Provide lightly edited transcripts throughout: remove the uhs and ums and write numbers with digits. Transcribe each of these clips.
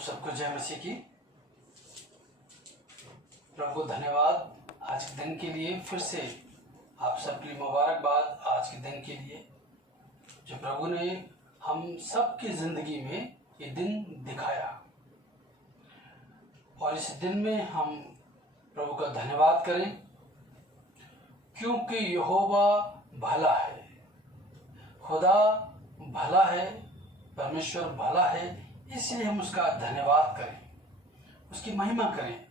सबको जय मसीह की। प्रभु को धन्यवाद आज के दिन के लिए। फिर से आप सबके लिए मुबारकबाद आज के दिन के लिए जो प्रभु ने हम सबकी ज़िंदगी में ये दिन दिखाया। और इस दिन में हम प्रभु का धन्यवाद करें क्योंकि यहोवा भला है, खुदा भला है, परमेश्वर भला है, इसलिए हम उसका धन्यवाद करें, उसकी महिमा करें।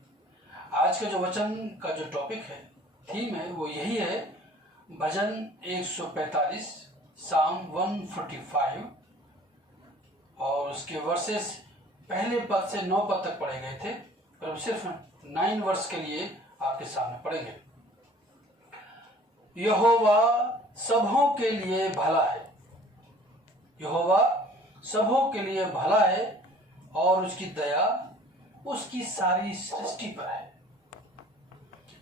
आज का जो वचन का जो टॉपिक है, थीम है, वो यही है। भजन 145 साम 145 और उसके वर्सेस पहले पद से 9 पद तक पढ़े गए थे, पर सिर्फ 9 वर्ष के लिए आपके सामने पढ़ेंगे। यहोवा सबों के लिए भला है, यहोवा सबों के लिए भला है और उसकी दया उसकी सारी सृष्टि पर है।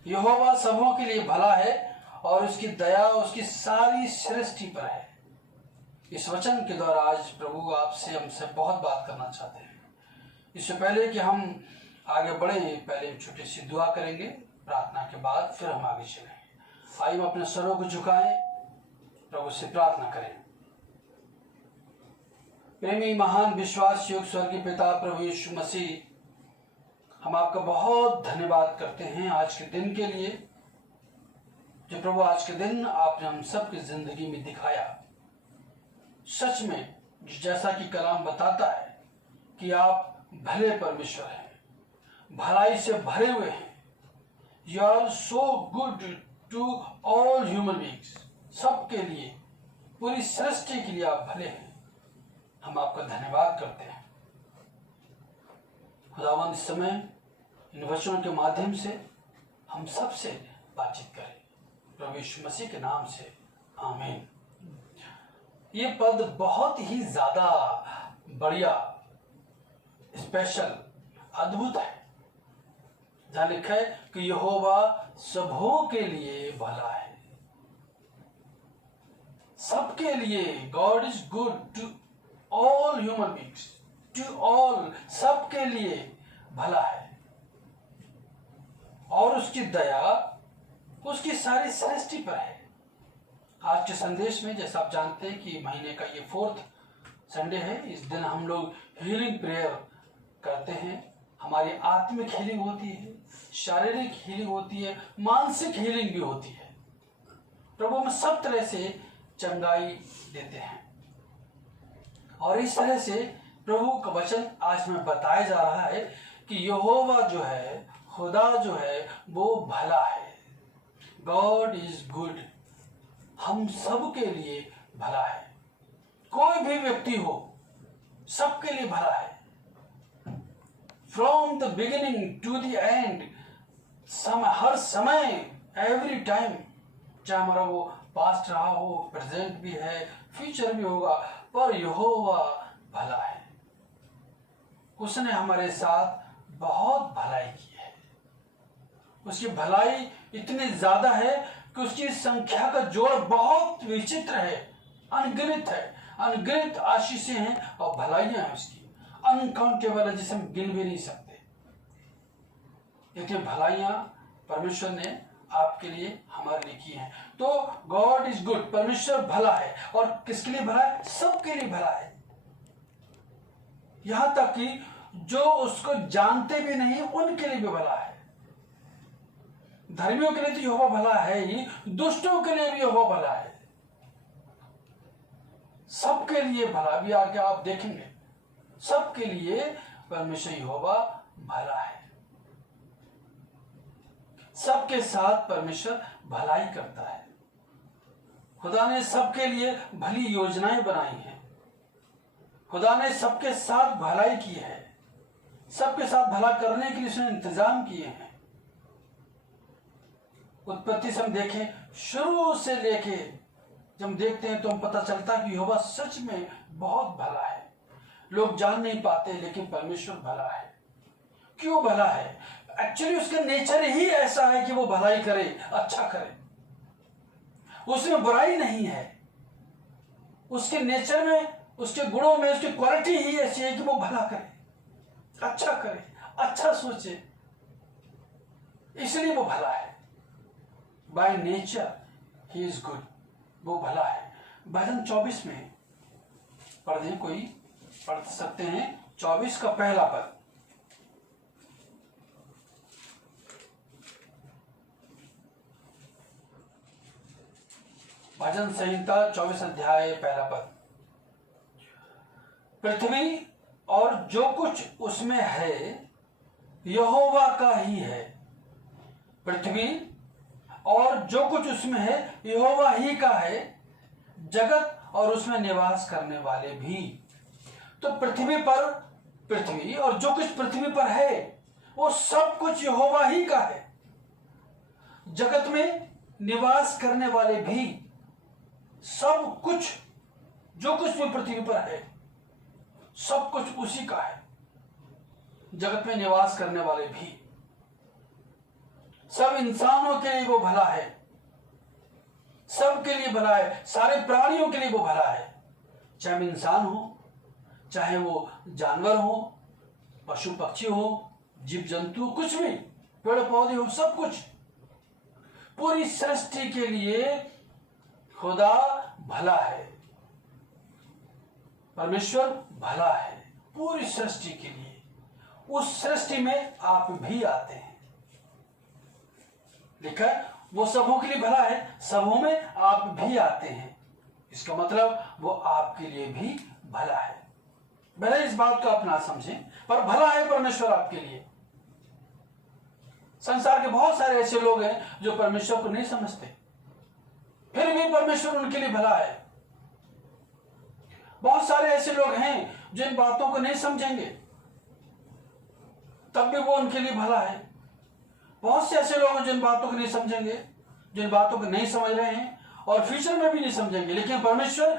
यहोवा सबों के लिए भला है और उसकी दया उसकी सारी सृष्टि पर है। इस वचन के द्वारा आज प्रभु आपसे हमसे बहुत बात करना चाहते हैं। इससे पहले कि हम आगे बढ़े, पहले छोटी सी दुआ करेंगे, प्रार्थना के बाद फिर हम आगे चलेंगे। आइए हम अपने सरों को झुकाएं, प्रभु से प्रार्थना करें। प्रेमी महान विश्वास योग्य स्वर्गीय पिता प्रभु यीशु मसीह, हम आपका बहुत धन्यवाद करते हैं आज के दिन के लिए जो प्रभु आज के दिन आपने हम सब की जिंदगी में दिखाया। सच में जैसा कि कलाम बताता है कि आप भले परमेश्वर हैं, भलाई से भरे हुए हैं। You are so good to all human beings, सबके लिए, पूरी सृष्टि के लिए आप भले हैं। हम आपका धन्यवाद करते हैं। खुदावंद इस समय इन वचनों के माध्यम से हम सबसे बातचीत करें, प्रभु यीशु मसीह के नाम से, आमीन। ये पद बहुत ही ज्यादा बढ़िया, स्पेशल, अद्भुत है। जहां लिखा है कि यहोवा सबों के लिए भला है, सबके लिए। God is good to all human beings, to all, सबके लिए भला है और उसकी दया उसकी सारी सृष्टि पर है। आज के संदेश में जैसा आप जानते हैं कि महीने का ये 4th संडे है। इस दिन हम लोग हीलिंग प्रेयर करते हैं। हमारी आत्मिक हीलिंग होती है, शारीरिक हीलिंग होती है, मानसिक हीलिंग भी होती है। प्रभु हम सब तरह से चंगाई देते हैं और इस तरह से प्रभु का वचन आज में बताया जा रहा है कि यहोवा जो है, खुदा जो है, वो भला है। गॉड इज गुड, हम सब के लिए भला है। कोई भी व्यक्ति हो, सबके लिए भला है। From the beginning to the end, हर समय, एवरी टाइम, चाहे हमारा वो पास्ट रहा हो, प्रेजेंट भी है, फ्यूचर भी होगा, पर यहोवा भला है। उसने हमारे साथ बहुत भलाई की है। उसकी भलाई इतनी ज्यादा है कि उसकी संख्या का जोड़ बहुत विचित्र है, अनगिनत है। अनगिनत आशीषें हैं और भलाइयां हैं उसकी, अनकाउंटेबल है, जिसे हम गिन भी नहीं सकते। इतनी भलाइयां परमेश्वर ने आपके लिए, हमारे लिए की हैं। तो गॉड इज गुड, परमेश्वर भला है। और किसके लिए भला है? सबके लिए भला है। यहां तक कि जो उसको जानते भी नहीं उनके लिए भी भला है। धर्मियों के लिए तो यहोवा भला है ही, दुष्टों के लिए भी यहोवा भला है। सबके लिए भला भी आगे आप देखेंगे, सबके लिए परमेश्वर यहोवा भला है। सबके साथ परमेश्वर भलाई करता है। खुदा ने सबके लिए भली योजनाएं बनाई हैं। खुदा ने सबके साथ भलाई की है। सबके साथ भला करने के लिए उसने इंतजाम किए हैं। उत्पत्ति से हम देखें, शुरू से लेके जब हम देखते हैं तो हम पता चलता है कि यहोवा सच में बहुत भला है। लोग जान नहीं पाते, लेकिन परमेश्वर भला है। क्यों भला है? एक्चुअली उसका नेचर ही ऐसा है कि वो भलाई करे, अच्छा करे। उसमें बुराई नहीं है। उसके नेचर में, उसके गुणों में, उसकी क्वालिटी ही ऐसी है कि वो भला करे। अच्छा करे, अच्छा सोचे, इसलिए वो भला है। By nature he is good, वो भला है। भजन 24 में पढ़ दें, कोई पढ़ सकते हैं 24 का पहला पद। भजन संहिता 24 अध्याय पहला पद। पृथ्वी और जो कुछ उसमें है यहोवा का ही है। पृथ्वी और जो कुछ उसमें है यहोवा ही का है, जगत और उसमें निवास करने वाले भी। तो पृथ्वी और जो कुछ पृथ्वी पर है वो सब कुछ यहोवा ही का है। जगत में निवास करने वाले भी, सब कुछ जो कुछ भी पृथ्वी पर है सब कुछ उसी का है। जगत में निवास करने वाले भी, सब इंसानों के लिए वो भला है, सबके लिए भला है, सारे प्राणियों के लिए वो भला है। चाहे वो इंसान हो, चाहे वो जानवर हो, पशु पक्षी हो, जीव जंतु, कुछ भी, पेड़ पौधे हो, सब कुछ, पूरी सृष्टि के लिए खुदा भला है। परमेश्वर भला है पूरी सृष्टि के लिए। उस सृष्टि में आप भी आते हैं। लिखा है वो सबों के लिए भला है, सबों में आप भी आते हैं। इसका मतलब वो आपके लिए भी भला है। भले इस बात को आप ना समझें, पर भला है परमेश्वर आपके लिए। संसार के बहुत सारे ऐसे लोग हैं जो परमेश्वर को नहीं समझते, फिर भी परमेश्वर उनके लिए भला है। बहुत सारे ऐसे लोग हैं जो इन बातों को नहीं समझेंगे, तब भी वो उनके लिए भला है। बहुत से ऐसे लोग हैं जो इन बातों को नहीं समझेंगे, जो इन बातों को नहीं समझ रहे हैं और फ्यूचर में भी नहीं समझेंगे, लेकिन परमेश्वर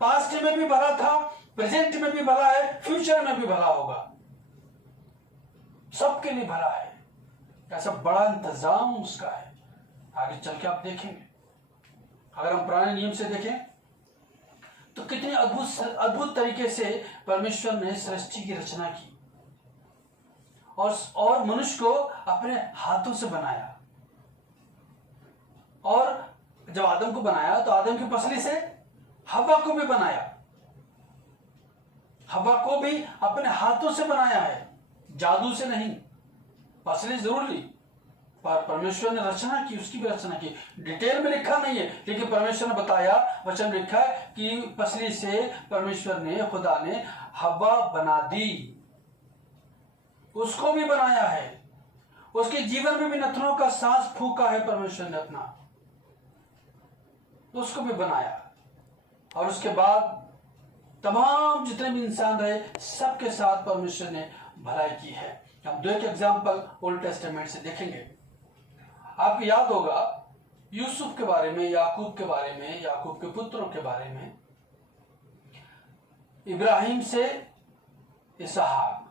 पास्ट में भी भला था, प्रेजेंट में भी भला है, फ्यूचर में भी भला होगा। सबके लिए भला है। ऐसा बड़ा इंतजाम उसका है। आगे चल के आप देखेंगे। अगर हम पुराने नियम से देखें तो कितने अद्भुत तरीके से परमेश्वर ने सृष्टि की रचना की और मनुष्य को अपने हाथों से बनाया। और जब आदम को बनाया तो आदम की पसली से हव्वा को भी बनाया। हव्वा को भी अपने हाथों से बनाया है, जादू से नहीं। पसली जरूर ली, पर परमेश्वर ने रचना की, उसकी भी रचना की। डिटेल में लिखा नहीं है, लेकिन परमेश्वर ने बताया, वचन लिखा है कि पसली से परमेश्वर ने, खुदा ने हव्वा बना दी, उसको भी बनाया है। उसके जीवन में भी नथनों का सांस फूका है परमेश्वर ने अपना, उसको भी बनाया। और उसके बाद तमाम जितने भी इंसान रहे सबके साथ परमेश्वर ने भलाई की है। हम दो एक एग्जाम्पल ओल्ड टेस्टामेंट से देखेंगे। आपको याद होगा यूसुफ के बारे में, याकूब के बारे में, याकूब के पुत्रों के बारे में। इब्राहिम से इसहाक,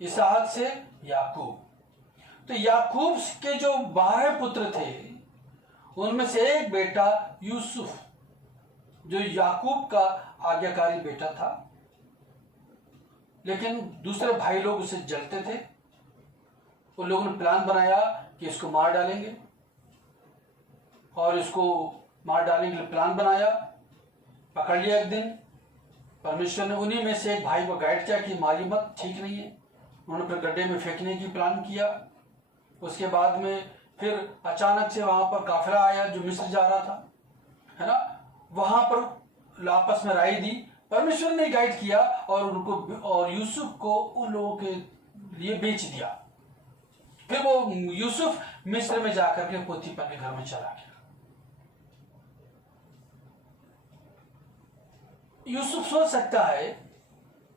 इसहाक से याकूब। तो याकूब के जो 12 पुत्र थे उनमें से एक बेटा यूसुफ, जो याकूब का आज्ञाकारी बेटा था, लेकिन दूसरे भाई लोग उसे जलते थे। उन लोगों ने प्लान बनाया कि इसको मार डालेंगे, और इसको मार डालने के लिए प्लान बनाया। पकड़ लिया एक दिन। परमेश्वर ने उन्हीं में से एक भाई को गाइड किया कि मारी मत, ठीक नहीं है। उन्होंने फिर गड्ढे में फेंकने की प्लान किया। उसके बाद में फिर अचानक से वहां पर काफिला आया जो मिस्र जा रहा था, है ना। वहां पर आपस में राय दी, परमेश्वर ने गाइड किया और उनको और यूसुफ को उन लोगों के लिए बेच दिया। फिर वो यूसुफ मिस्र में जाकर के पोतीफर के घर में चला गया। यूसुफ सोच सकता है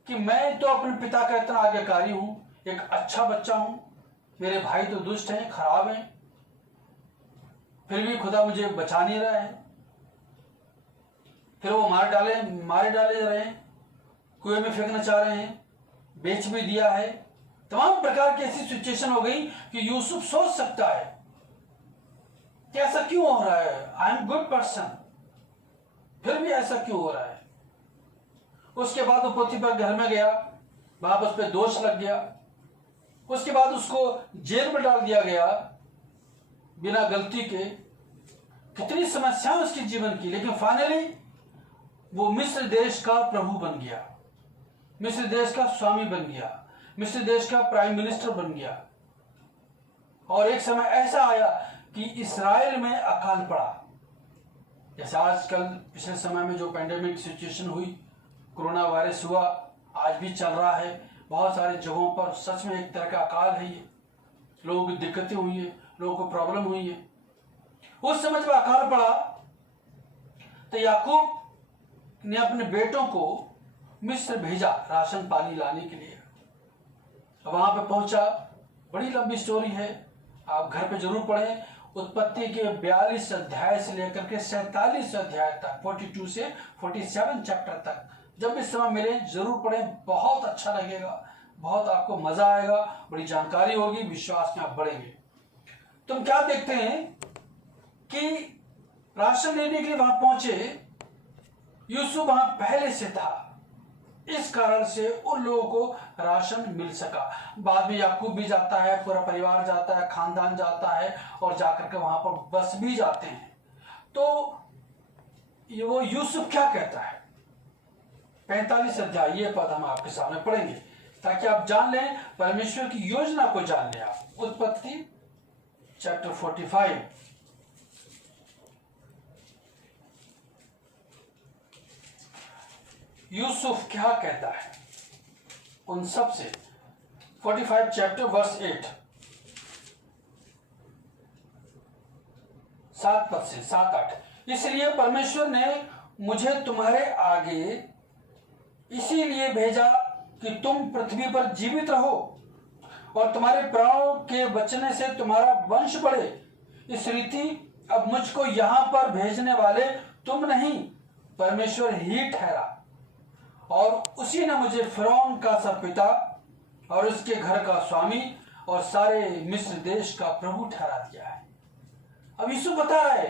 कि मैं तो अपने पिता का इतना आज्ञाकारी हूं, एक अच्छा बच्चा हूं, मेरे भाई तो दुष्ट हैं, खराब हैं, फिर भी खुदा मुझे बचा नहीं रहा है। फिर वो मारे डाले जा रहे हैं, कुएं में फेंकना चाह रहे हैं, बेच भी दिया है। तमाम प्रकार की ऐसी सिचुएशन हो गई कि यूसुफ सोच सकता है कि ऐसा क्यों हो रहा है, आई एम गुड पर्सन, फिर भी ऐसा क्यों हो रहा है। उसके बाद वो पोतीफर घर में गया, वहां पर उस पर दोष लग गया, उसके बाद उसको जेल में डाल दिया गया बिना गलती के। कितनी समस्याएं उसके जीवन की, लेकिन फाइनली वो मिस्र देश का प्रभु बन गया, मिस्र देश का स्वामी बन गया, मिस्र देश का प्राइम मिनिस्टर बन गया। और एक समय ऐसा आया कि इस्राएल में अकाल पड़ा। जैसे आजकल पिछले समय में जो पैंडेमिक सिचुएशन हुई, कोरोना वायरस हुआ, आज भी चल रहा है, बहुत सारी जगहों पर सच में एक तरह का अकाल है। ये लोगों की दिक्कतें हुई है, लोगों को प्रॉब्लम हुई है। उस समय जब अकाल पड़ा तो याकूब ने अपने बेटों को मिस्र भेजा राशन पानी लाने के लिए। वहां पे पहुंचा, बड़ी लंबी स्टोरी है, आप घर पे जरूर पढ़ें। उत्पत्ति के 42 अध्याय से लेकर के 47 अध्याय तक, 42 से 47 चैप्टर तक, जब भी समय मिले जरूर पढ़ें, बहुत अच्छा लगेगा, बहुत आपको मजा आएगा, बड़ी जानकारी होगी, विश्वास में आप बढ़ेंगे। तुम क्या देखते हैं कि राशन लेने के लिए वहां पहुंचे, यूसुफ वहां पहले से था, इस कारण से उन लोगों को राशन मिल सका। बाद में याकूब भी जाता है, पूरा परिवार जाता है, खानदान जाता है, और जाकर के वहां पर बस भी जाते हैं। तो वो यूसुफ क्या कहता है, 45 अध्याय, ये पद हम आपके सामने पढ़ेंगे ताकि आप जान लें, परमेश्वर की योजना को जान लें आप। उत्पत्ति चैप्टर 45, यूसुफ क्या कहता है उन सब से। 45 चैप्टर वर्स 8, 7 पद से 7-8। इसलिए परमेश्वर ने मुझे तुम्हारे आगे इसीलिए भेजा कि तुम पृथ्वी पर जीवित रहो और तुम्हारे प्राणों के बचने से तुम्हारा वंश बढ़े। इस रीति अब मुझको यहां पर भेजने वाले तुम नहीं, परमेश्वर ही ठहरा, और उसी ने मुझे फिरौन का सब पिता और उसके घर का स्वामी और सारे मिस्र देश का प्रभु ठहरा दिया है। अब यीशु बता रहा है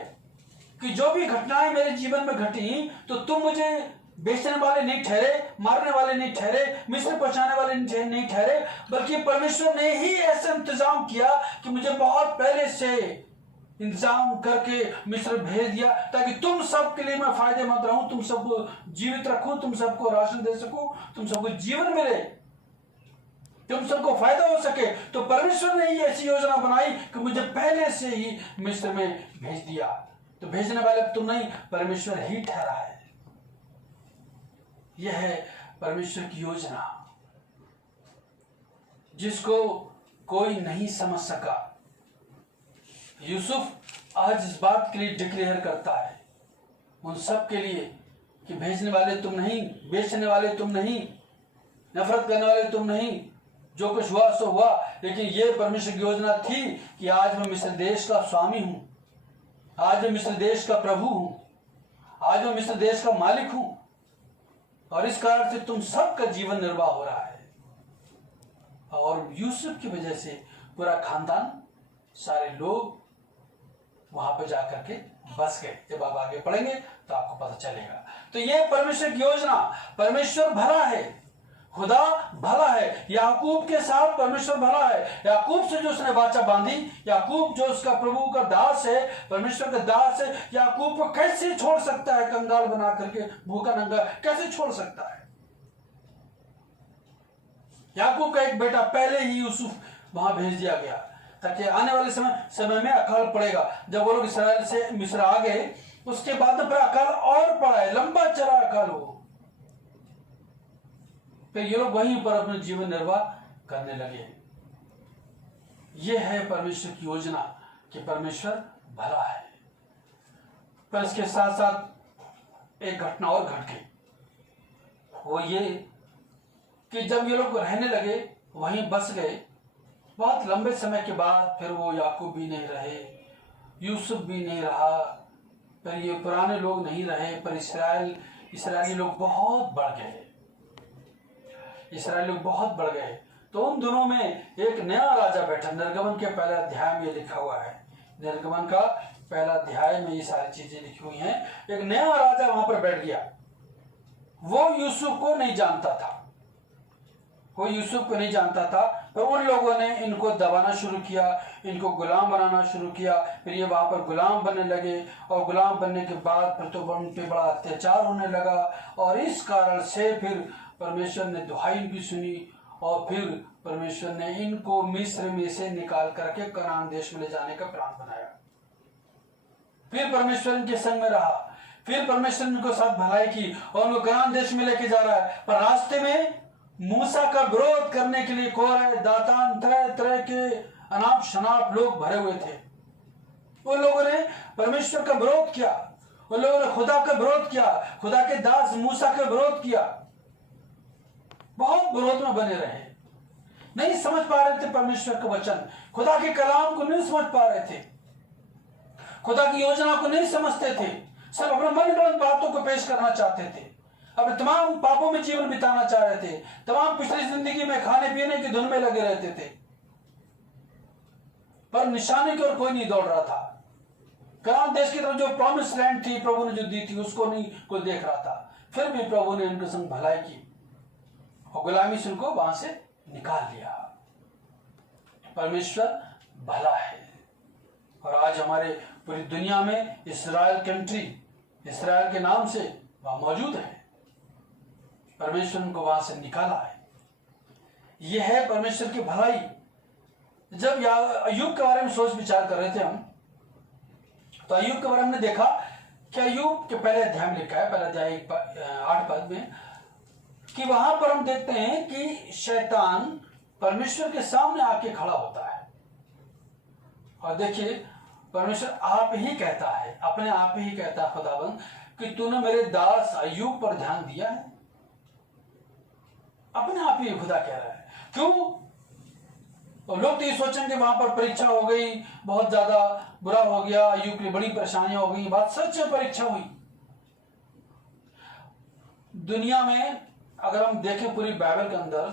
कि जो भी घटनाएं मेरे जीवन में घटी, तो तुम मुझे बेचने वाले नहीं ठहरे, मारने वाले नहीं ठहरे, मिस्र पहुंचाने वाले नहीं ठहरे, बल्कि परमेश्वर ने ही ऐसा इंतजाम किया कि मुझे बहुत पहले से इंतजाम करके मिस्र भेज दिया, ताकि तुम सब के लिए मैं फायदेमंद रहूं, तुम सबको जीवित रखूं, तुम सबको राशन दे सकूं, तुम सबको जीवन मिले, तुम सबको फायदा हो सके। तो परमेश्वर ने ही ऐसी योजना बनाई कि मुझे पहले से ही मिस्र में भेज दिया। तो भेजने वाले तुम नहीं, परमेश्वर ही ठहरा है। यह है परमेश्वर की योजना, जिसको कोई नहीं समझ सका। यूसुफ आज इस बात के लिए डिक्लेयर करता है उन सब के लिए कि भेजने वाले तुम नहीं, बेचने वाले तुम नहीं, नफरत करने वाले तुम नहीं, जो कुछ हुआ सो हुआ, लेकिन यह परमेश्वर की योजना थी कि आज मैं मिस्र देश का स्वामी हूं, आज मैं मिस्र देश का प्रभु हूं, आज मैं मिस्र देश का मालिक हूं, और इस कारण से तुम सबका जीवन निर्वाह हो रहा है। और यूसुफ की वजह से पूरा खानदान, सारे लोग वहां पे जाकर के बस गए। जब आप आगे पढ़ेंगे तो आपको पता चलेगा। तो ये परमेश्वर की योजना, परमेश्वर भला है, खुदा भला है, याकूब के साथ परमेश्वर भला है। याकूब से जो उसने वाचा बांधी, याकूब जो उसका प्रभु का दास है, परमेश्वर का दास है, याकूब को कैसे छोड़ सकता है? कंगाल बना करके, भूखा नंगा कैसे छोड़ सकता है? याकूब का एक बेटा पहले ही यूसुफ वहां भेज दिया गया, ताकि आने वाले समय में अकाल पड़ेगा। जब वो लोग इस्राएल से मिस्र आ गए, उसके बाद में फिर अकाल और पड़ा है, लंबा चला अकाल हो। फिर ये लोग वहीं पर अपना जीवन निर्वाह करने लगे। यह है परमेश्वर की योजना कि परमेश्वर भला है। पर इसके साथ साथ एक घटना और घट गई, वो ये कि जब ये लोग रहने लगे, वहीं बस गए, बहुत लंबे समय के बाद फिर वो याकूब भी नहीं रहे, यूसुफ भी नहीं रहा, फिर ये पुराने लोग नहीं रहे, पर इस्राएली लोग बहुत बढ़ गए, इस्राएली लोग बहुत बढ़ गए। तो उन दिनों में एक नया राजा बैठा। निर्गमन के पहले अध्याय में ये लिखा हुआ है, निर्गमन का पहला अध्याय में ये सारी चीजें लिखी हुई हैं। एक नया राजा वहां पर बैठ गया। वो यूसुफ को नहीं जानता था, कोई यूसुफ को नहीं जानता था, तो उन लोगों ने इनको दबाना शुरू किया, इनको गुलाम बनाना शुरू किया। फिर ये वहाँ पर गुलाम बनने लगे, और गुलाम बनने के बाद फिर तो उन पे बड़ा अत्याचार होने लगा। और इस कारण से फिर परमेश्वर ने दुहाई भी सुनी, और फिर परमेश्वर ने इनको मिस्र में से निकाल करके कनान देश में ले जाने का प्लान बनाया। फिर परमेश्वर इनके संग में रहा, फिर परमेश्वर इनको साथ भलाई की और उनको कनान देश में लेके जा रहा है। पर रास्ते में मूसा का विरोध करने के लिए कोरह, दातान, तरह तरह के अनाप शनाप लोग भरे हुए थे। उन लोगों ने परमेश्वर का विरोध किया, उन लोगों ने खुदा का विरोध किया, खुदा के दास मूसा का विरोध किया, बहुत विरोध में बने रहे, नहीं समझ पा रहे थे परमेश्वर का वचन, खुदा के कलाम को नहीं समझ पा रहे थे, खुदा की योजना को नहीं समझते थे, सब अपने मनगढ़ंत बातों को पेश करना चाहते थे, अपने तमाम पापों में जीवन बिताना चाह रहे थे, तमाम पिछली जिंदगी में खाने पीने की धुन में लगे रहते थे, पर निशाने की ओर कोई नहीं दौड़ रहा था। कनान देश की तरफ जो प्रॉमिस लैंड थी प्रभु ने जो दी थी उसको नहीं कोई देख रहा था। फिर भी प्रभु ने इनके संग भलाई की और गुलामी से उनको वहां से निकाल लिया। परमेश्वर भला है। और आज हमारे पूरी दुनिया में इस्राएल कंट्री, इस्राएल के नाम से वहां मौजूद है। परमेश्वर उनको वहां से निकाला है। यह है परमेश्वर की भलाई। जब अय्यूब के बारे में सोच विचार कर रहे थे हम, तो अय्यूब के बारे में देखा कि अय्यूब के पहले अध्याय में लिखा है, पहले अध्याय 8 पद में, कि वहां पर हम देखते हैं कि शैतान परमेश्वर के सामने आके खड़ा होता है और देखिए परमेश्वर आप ही कहता है, अपने आप ही कहता है खुदाबंद कि तूने मेरे दास अय्यूब पर ध्यान दिया है। अपने आप ही खुदा कह रहा है। क्यों? और लोग तो ये सोचेंगे वहां पर परीक्षा हो गई, बहुत ज्यादा बुरा हो गया, अय्यूब की बड़ी परेशानियां हो गई। बात सच है, परीक्षा हुई। दुनिया में अगर हम देखें पूरी बाइबल के अंदर,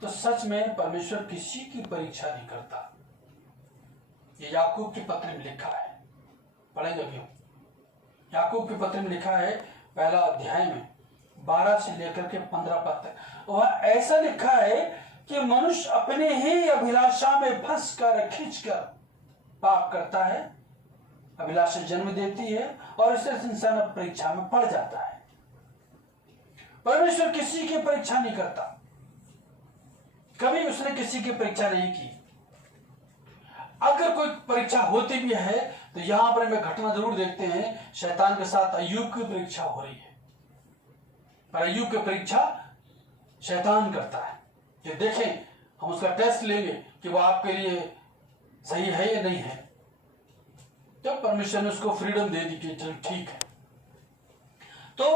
तो सच में परमेश्वर किसी की परीक्षा नहीं करता। ये याकूब की पत्र में लिखा है, पढ़ेंगे क्यों? याकूब की पत्र में लिखा है पहला अध्याय में 12 से लेकर के 15 पद तक। वह ऐसा लिखा है कि मनुष्य अपने ही अभिलाषा में फंस कर खींच कर पाप करता है, अभिलाषा जन्म देती है और इससे इंसान परीक्षा में पड़ जाता है। परमेश्वर किसी की परीक्षा नहीं करता, कभी उसने किसी की परीक्षा नहीं की। अगर कोई परीक्षा होती भी है तो यहां पर हमें घटना जरूर देखते हैं, शैतान के साथ अय्यूब की परीक्षा हो रही है, पर अय्यूब की परीक्षा शैतान करता है। ये देखें, हम उसका टेस्ट लेंगे कि वो आपके लिए सही है या नहीं है। जब परमेश्वर ने उसको फ्रीडम दे दी कि चल ठीक है, तो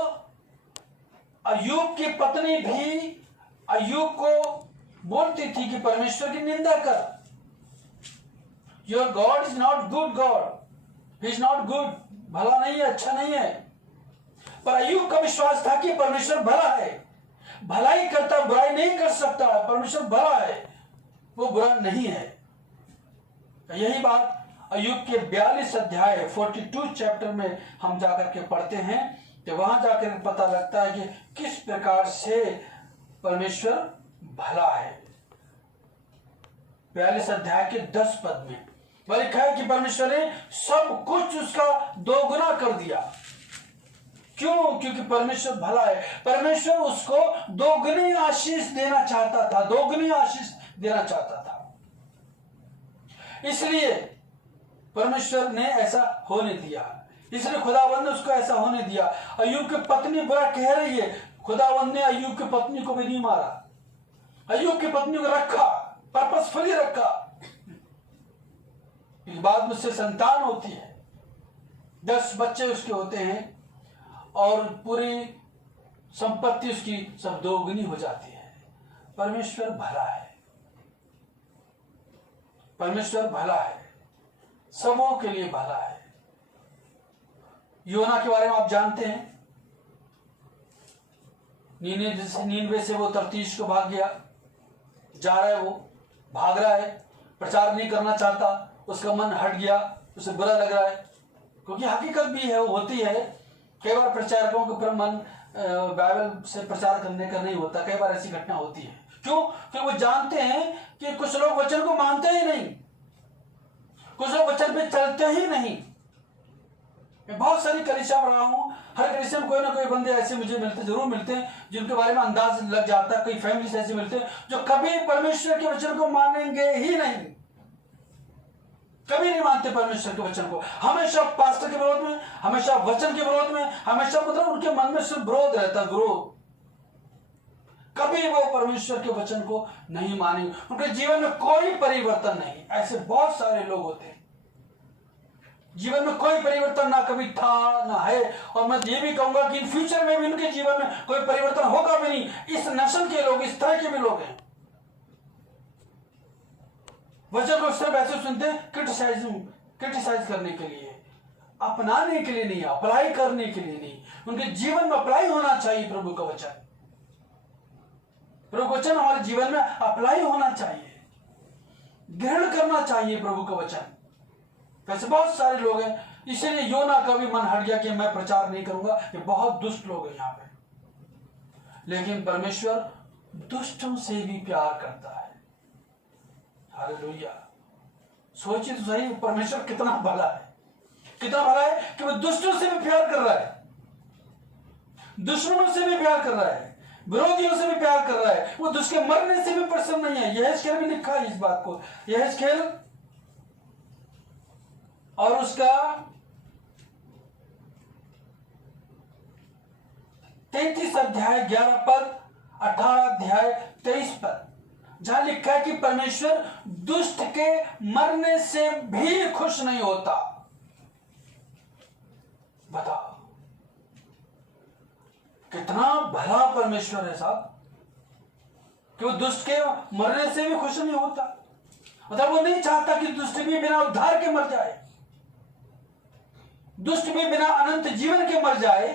अय्यूब की पत्नी भी अय्यूब को बोलती थी कि परमेश्वर की निंदा कर, your God is not good God, he is not good, भला नहीं है, अच्छा नहीं है। पर अय्यूब का विश्वास था कि परमेश्वर भला है, भलाई करता, बुराई नहीं कर सकता, परमेश्वर भला है, वो बुरा नहीं है। यही बात अय्यूब के 42 अध्याय 42 चैप्टर में हम जाकर के पढ़ते हैं, तो वहां जाकर पता लगता है कि किस प्रकार से परमेश्वर भला है। 42 अध्याय के 10 पद में वह लिखा है कि परमेश्वर ने सब कुछ उसका दोगुना कर दिया। क्यों? क्योंकि परमेश्वर भला है। परमेश्वर उसको दोगुनी आशीष देना चाहता था, दोगुनी आशीष देना चाहता था, इसलिए परमेश्वर ने ऐसा होने दिया, इसलिए खुदावंद ने उसको ऐसा होने दिया। अय्यूब की पत्नी बुरा कह रही है, खुदावंद ने अय्यूब की पत्नी को भी नहीं मारा, अय्यूब की पत्नी को रखा, पर्पसफुली रखा। बाद में उससे संतान होती है, 10 बच्चे उसके होते हैं और पूरी संपत्ति उसकी सब दोगुनी हो जाती है। परमेश्वर भला है, परमेश्वर भला है, सबों के लिए भला है। योना के बारे में आप जानते हैं, नीनवे से वो तरतीश को भाग गया, जा रहा है, वो भाग रहा है, प्रचार नहीं करना चाहता, उसका मन हट गया, उसे बुरा लग रहा है, क्योंकि हकीकत भी है, वो होती है। कई बार प्रचारकों के ऊपर मन बाइबल से प्रचार करने का नहीं होता, कई बार ऐसी घटना होती है। क्यों? क्योंकि वो जानते हैं कि कुछ लोग वचन को मानते ही नहीं, कुछ लोग वचन पे चलते ही नहीं। मैं बहुत सारी कलीसिया में रहा हूं, हर कलीसिया में कोई ना कोई बंदे ऐसे मुझे मिलते, जरूर मिलते हैं, जिनके बारे में अंदाज लग जाता है। कई फैमिली ऐसे मिलते हैं जो कभी परमेश्वर के वचन को मानेंगे ही नहीं, कभी नहीं मानते परमेश्वर के वचन को। हमेशा पास्टर के विरोध में, हमेशा वचन के विरोध में, हमेशा मतलब उनके मन में सिर्फ विरोध रहता, विरोध। कभी वो परमेश्वर के वचन को नहीं मानेंगे, उनके जीवन में कोई परिवर्तन नहीं। ऐसे बहुत सारे लोग होते हैं, जीवन में कोई परिवर्तन ना कभी था ना है, और मैं ये भी कहूंगा कि इन फ्यूचर में भी उनके जीवन में कोई परिवर्तन होगा भी नहीं। इस नस्ल के लोग, इस तरह के भी लोग हैं, वचन को सिर्फ ऐसे सुनते हैं क्रिटिसाइज करने के लिए, अपनाने के लिए नहीं, अप्लाई करने के लिए नहीं। उनके जीवन में अप्लाई होना चाहिए प्रभु का वचन, प्रभु का वचन हमारे जीवन में अप्लाई होना चाहिए, ग्रहण करना चाहिए प्रभु का वचन। वैसे बहुत सारे लोग हैं, इसलिए योना का भी मन हट गया कि मैं प्रचार नहीं करूंगा, ये बहुत दुष्ट लोग हैं यहाँ पे। लेकिन परमेश्वर दुष्टों से भी प्यार करता है। हालेलुया। सोचिए तो सही, परमेश्वर कितना भला है, कितना भला है कि वो दुष्टों से भी प्यार कर रहा है, दुश्मनों से भी प्यार कर रहा है, विरोधियों से भी प्यार कर रहा है। वो दुष्ट के मरने से भी प्रसन्न नहीं है। यहेजकेल भी लिखा है इस बात को, यहेजकेल और उसका 33 अध्याय 11 पद, 18 अध्याय 23 पद, जहां लिखा है कि परमेश्वर दुष्ट के मरने से भी खुश नहीं होता। बताओ कितना भला परमेश्वर है साहब, कि वो दुष्ट के मरने से भी खुश नहीं होता। मतलब वो नहीं चाहता कि दुष्ट भी बिना उद्धार के मर जाए, दुष्ट भी बिना अनंत जीवन के मर जाए,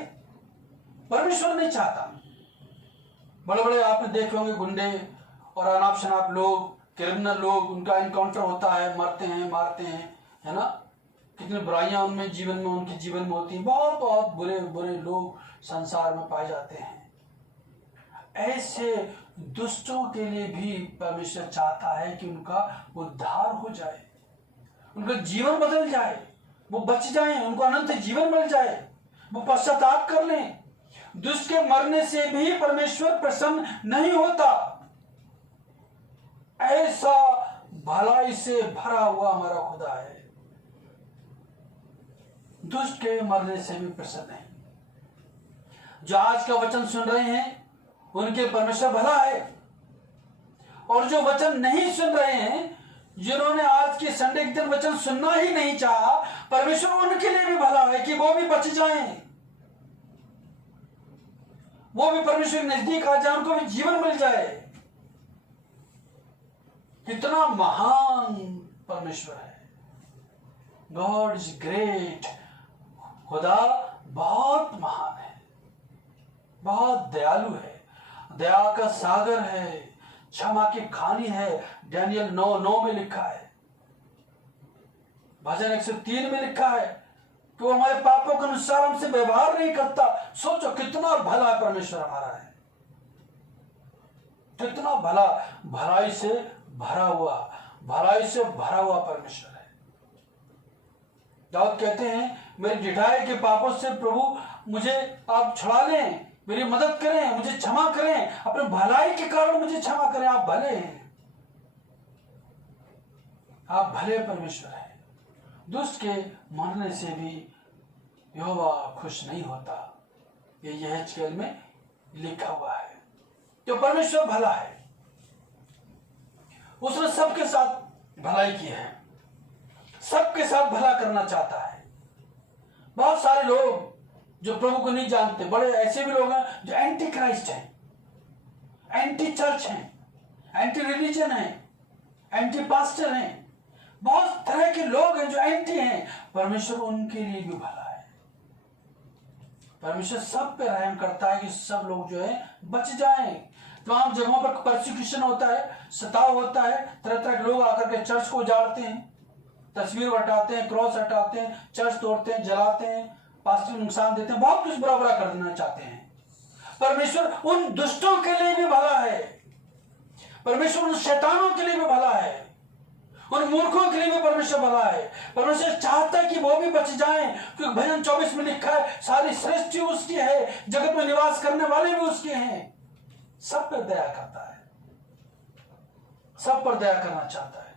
परमेश्वर नहीं चाहता। बड़े बड़े आपने देखे होंगे गुंडे और अनाप शनाप लोग, क्रिमिनल लोग, उनका इनकाउंटर होता है, मरते हैं, मारते हैं, है ना। कितनी बुराइयां उनमें जीवन में, उनके जीवन में होती हैं। बहुत बहुत बुरे बुरे लोग संसार में पाए जाते हैं। ऐसे दुष्टों के लिए भी परमेश्वर चाहता है कि उनका उद्धार हो जाए, उनका जीवन बदल जाए, वो बच जाएं, उनको अनंत जीवन मिल जाए, वो पश्चाताप कर लें। दुष्ट के मरने से भी परमेश्वर प्रसन्न नहीं होता। ऐसा भलाई से भरा हुआ हमारा खुदा है, दुष्ट के मरने से भी प्रसन्न है। जो आज का वचन सुन रहे हैं उनके परमेश्वर भला है, और जो वचन नहीं सुन रहे हैं, जिन्होंने आज के संडे के दिन वचन सुनना ही नहीं चाहा, परमेश्वर उनके लिए भी भला है कि वो भी बच जाएं, वो भी परमेश्वर के नजदीक आ जाए, उनको भी जीवन मिल जाए। कितना महान परमेश्वर है। God is great. खुदा बहुत महान है, बहुत दयालु है, दया का सागर है, क्षमा की खानी है। डैनियल 9:9 में लिखा है, भजन 103 में लिखा है कि वो हमारे पापों के अनुसार हमसे व्यवहार नहीं करता। सोचो कितना भला परमेश्वर हमारा है, कितना भला, भलाई से भरा हुआ, भलाई से भरा हुआ परमेश्वर है। दाऊद कहते हैं, मेरी ढिठाई के पापों से प्रभु मुझे आप छुड़ा लें, मेरी मदद करें, मुझे क्षमा करें, अपने भलाई के कारण मुझे क्षमा करें। आप भले हैं, आप भले परमेश्वर हैं। दुष्ट के मरने से भी यहोवा खुश नहीं होता, ये यहेजकेल में लिखा हुआ है। जो परमेश्वर भला है, उसने सबके साथ भलाई की है, सबके साथ भला करना चाहता है। बहुत सारे लोग जो प्रभु को नहीं जानते, बड़े ऐसे भी लोग हैं जो एंटी क्राइस्ट हैं, एंटी चर्च हैं, एंटी रिलीजन हैं, एंटी पास्टर हैं। बहुत तरह के लोग हैं जो एंटी हैं। परमेश्वर उनके लिए भी भला है। परमेश्वर सब पे रहम करता है कि सब लोग जो है बच जाएं। तमाम जगहों पर परसिक्यूशन होता है, सताव होता है, तरह तरह के लोग आकर के चर्च को उजाड़ते हैं, तस्वीर हटाते हैं, क्रॉस हटाते हैं, चर्च तोड़ते हैं, जलाते हैं, पास्टर को नुकसान देते हैं, बहुत कुछ बुरा बुरा कर देना चाहते हैं। परमेश्वर उन दुष्टों के लिए भी भला है परमेश्वर उन शैतानों के लिए भी भला है, उन मूर्खों के लिए भी परमेश्वर भला है। परमेश्वर चाहता है कि वो भी बच जाएं, क्योंकि भजन 24 में लिखा है सारी सृष्टि उसकी है, जगत में निवास करने वाले भी उसके हैं। सब पर दया करता है, सब पर दया करना चाहता है।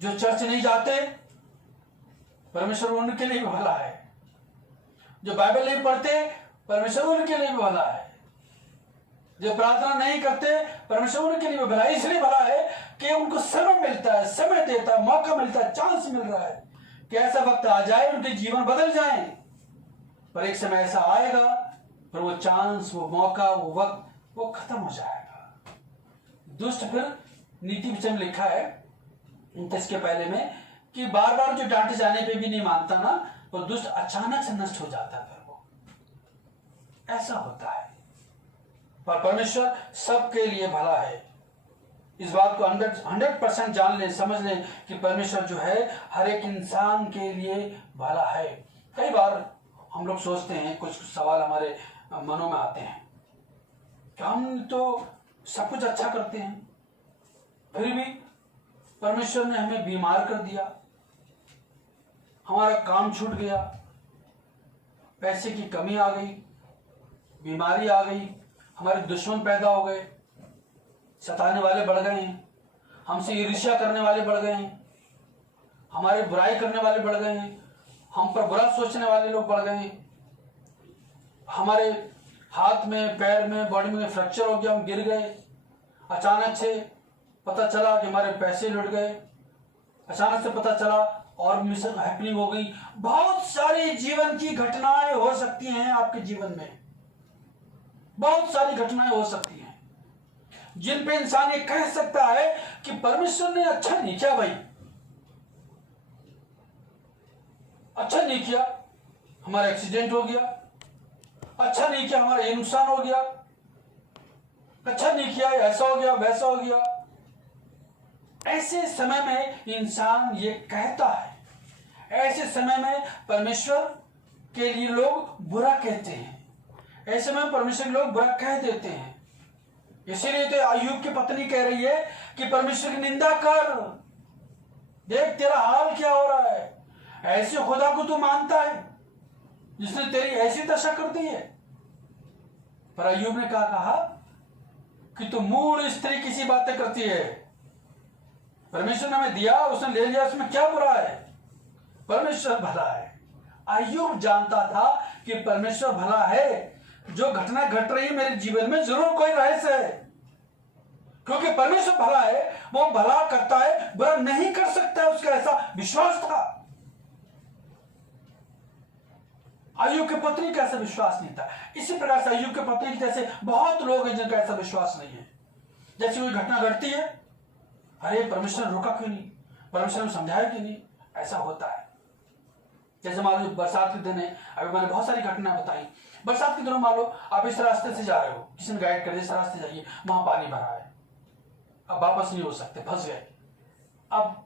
जो चर्च नहीं जाते, परमेश्वर उनके लिए भी भला है। जो बाइबल नहीं पढ़ते, परमेश्वर उनके लिए भी भला है। जो प्रार्थना नहीं करते, परमेश्वर उनके लिए भी भला है। इसलिए भला है कि उनको समय मिलता है, समय देता है, मौका मिलता है, चांस मिल रहा है कि ऐसा वक्त आ जाए उनके जीवन बदल जाए। पर एक समय ऐसा आएगा पर वो चांस, वो मौका, वो वक्त वो खत्म हो जाएगा। दुष्ट फिर नीति वचन लिखा है 29 के पहले में कि बार बार जो डांटे जाने पे भी नहीं मानता ना, वो दुष्ट अचानक से नष्ट हो जाता है। फिर वो ऐसा होता है। पर परमेश्वर सबके लिए भला है। इस बात को 100% जान लें, समझ लें कि परमेश्वर जो है हर एक इंसान के लिए भला है। कई बार हम लोग सोचते हैं, कुछ सवाल हमारे मनों में आते हैं कि हम तो सब कुछ अच्छा करते हैं, फिर भी परमेश्वर ने हमें बीमार कर दिया, हमारा काम छूट गया, पैसे की कमी आ गई, बीमारी आ गई, हमारे दुश्मन पैदा हो गए, सताने वाले बढ़ गए हैं, हमसे ईर्ष्या करने वाले बढ़ गए हैं, हमारे बुराई करने वाले बढ़ गए हैं, हम पर बुरा सोचने वाले लोग बढ़ गए हैं, हमारे हाथ में, पैर में, बॉडी में फ्रैक्चर हो गया, हम गिर गए, अचानक से पता चला कि हमारे पैसे लुट गए, अचानक से पता चला और मिशन हैपनिंग हो गई। बहुत सारी जीवन की घटनाएं हो सकती हैं आपके जीवन में, बहुत सारी घटनाएं हो सकती हैं जिन पे इंसान ये कह सकता है कि परमेश्वर ने अच्छा नहीं किया भाई, अच्छा नहीं किया, हमारा एक्सीडेंट हो गया, अच्छा नहीं किया, हमारा ये नुकसान हो गया, अच्छा नहीं किया, ऐसा हो गया, वैसा हो गया। ऐसे समय में इंसान ये कहता है, ऐसे समय में परमेश्वर के लिए लोग बुरा कहते हैं, ऐसे में परमेश्वर के लोग बुरा कह देते हैं। इसीलिए तो अय्यूब की पत्नी कह रही है कि परमेश्वर की निंदा कर, देख तेरा हाल क्या हो रहा है, ऐसे खुदा को तू मानता है जिसने तेरी ऐसी दशा कर दी है। पर अय्यूब ने क्या कहा कि तू मूढ़ स्त्री किसी बातें करती है, परमेश्वर ने हमें दिया, उसने ले लिया, उसमें क्या बुरा है, परमेश्वर भला है। अय्यूब जानता था कि परमेश्वर भला है, जो घटना घट रही है मेरे जीवन में जरूर कोई रहस्य है, क्योंकि परमेश्वर भला है, वो भला करता है, बुरा नहीं कर सकता है, उसका ऐसा विश्वास था। अय्यूब की पत्नी का ऐसा विश्वास नहीं था। इसी प्रकार से अय्यूब की पत्नी की जैसे बहुत लोग हैं जिनका ऐसा विश्वास नहीं है। जैसे कोई घटना घटती है, अरे परमेश्वर ने रोका क्यों नहीं, परमेश्वर ने समझाया क्यों नहीं, ऐसा होता है। जैसे मान लो बरसात के दिन है, अभी मैंने बहुत सारी घटनाएं बताई। बरसात के दिनों मान लो आप इस रास्ते से जा रहे हो, किसी ने गाइड कर दिया, इस रास्ते जाइए, वहां पानी भरा है, अब वापस नहीं हो सकते, फंस गए। अब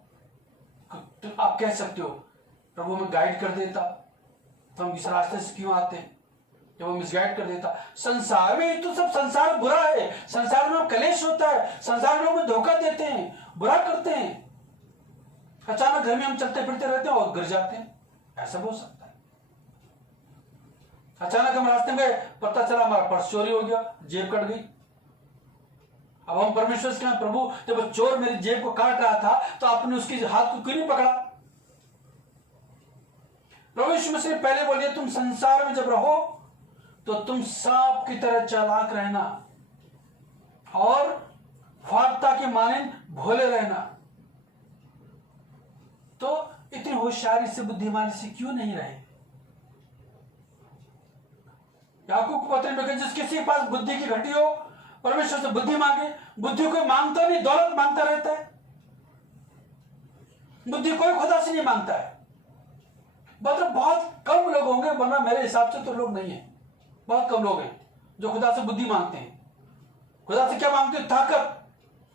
तो आप कह सकते हो प्रभु में गाइड कर देता तो हम इस रास्ते से क्यों आते, जब वो मिसगाइड कर देता। संसार में तो सब संसार बुरा है, संसार में कलेश होता है, संसार में लोग धोखा देते हैं, बुरा करते हैं, अचानक घर में हम चलते फिरते रहते हैं और गिर जाते हैं, ऐसा भी हो सकता है। अचानक हम रास्ते में पता चला हमारा पर्स चोरी हो गया, जेब कट गई। अब हम परमेश्वर से कहें प्रभु जब चोर मेरी जेब को काट रहा था तो आपने उसकी हाथ को क्यों नहीं पकड़ा। प्रभु यीशु मसीह पहले बोलिए तुम संसार में जब रहो तो तुम सांप की तरह चालाक रहना और फाटता के मानंद भोले रहना। तो इतनी होशियारी से, बुद्धिमानी से क्यों नहीं रहे। याकूब को पत्र में जिस किसी के पास बुद्धि की घटी हो परमेश्वर से बुद्धि मांगे। बुद्धि कोई मांगता नहीं, दौलत मांगता रहता है। बुद्धि कोई खुदा से नहीं मांगता है। मतलब बहुत कम लोग होंगे, वरना मेरे हिसाब से तो लोग नहीं है, बहुत कम लोग हैं जो खुदा से बुद्धि मांगते हैं। खुदा से क्या मांगते हैं? ताकत,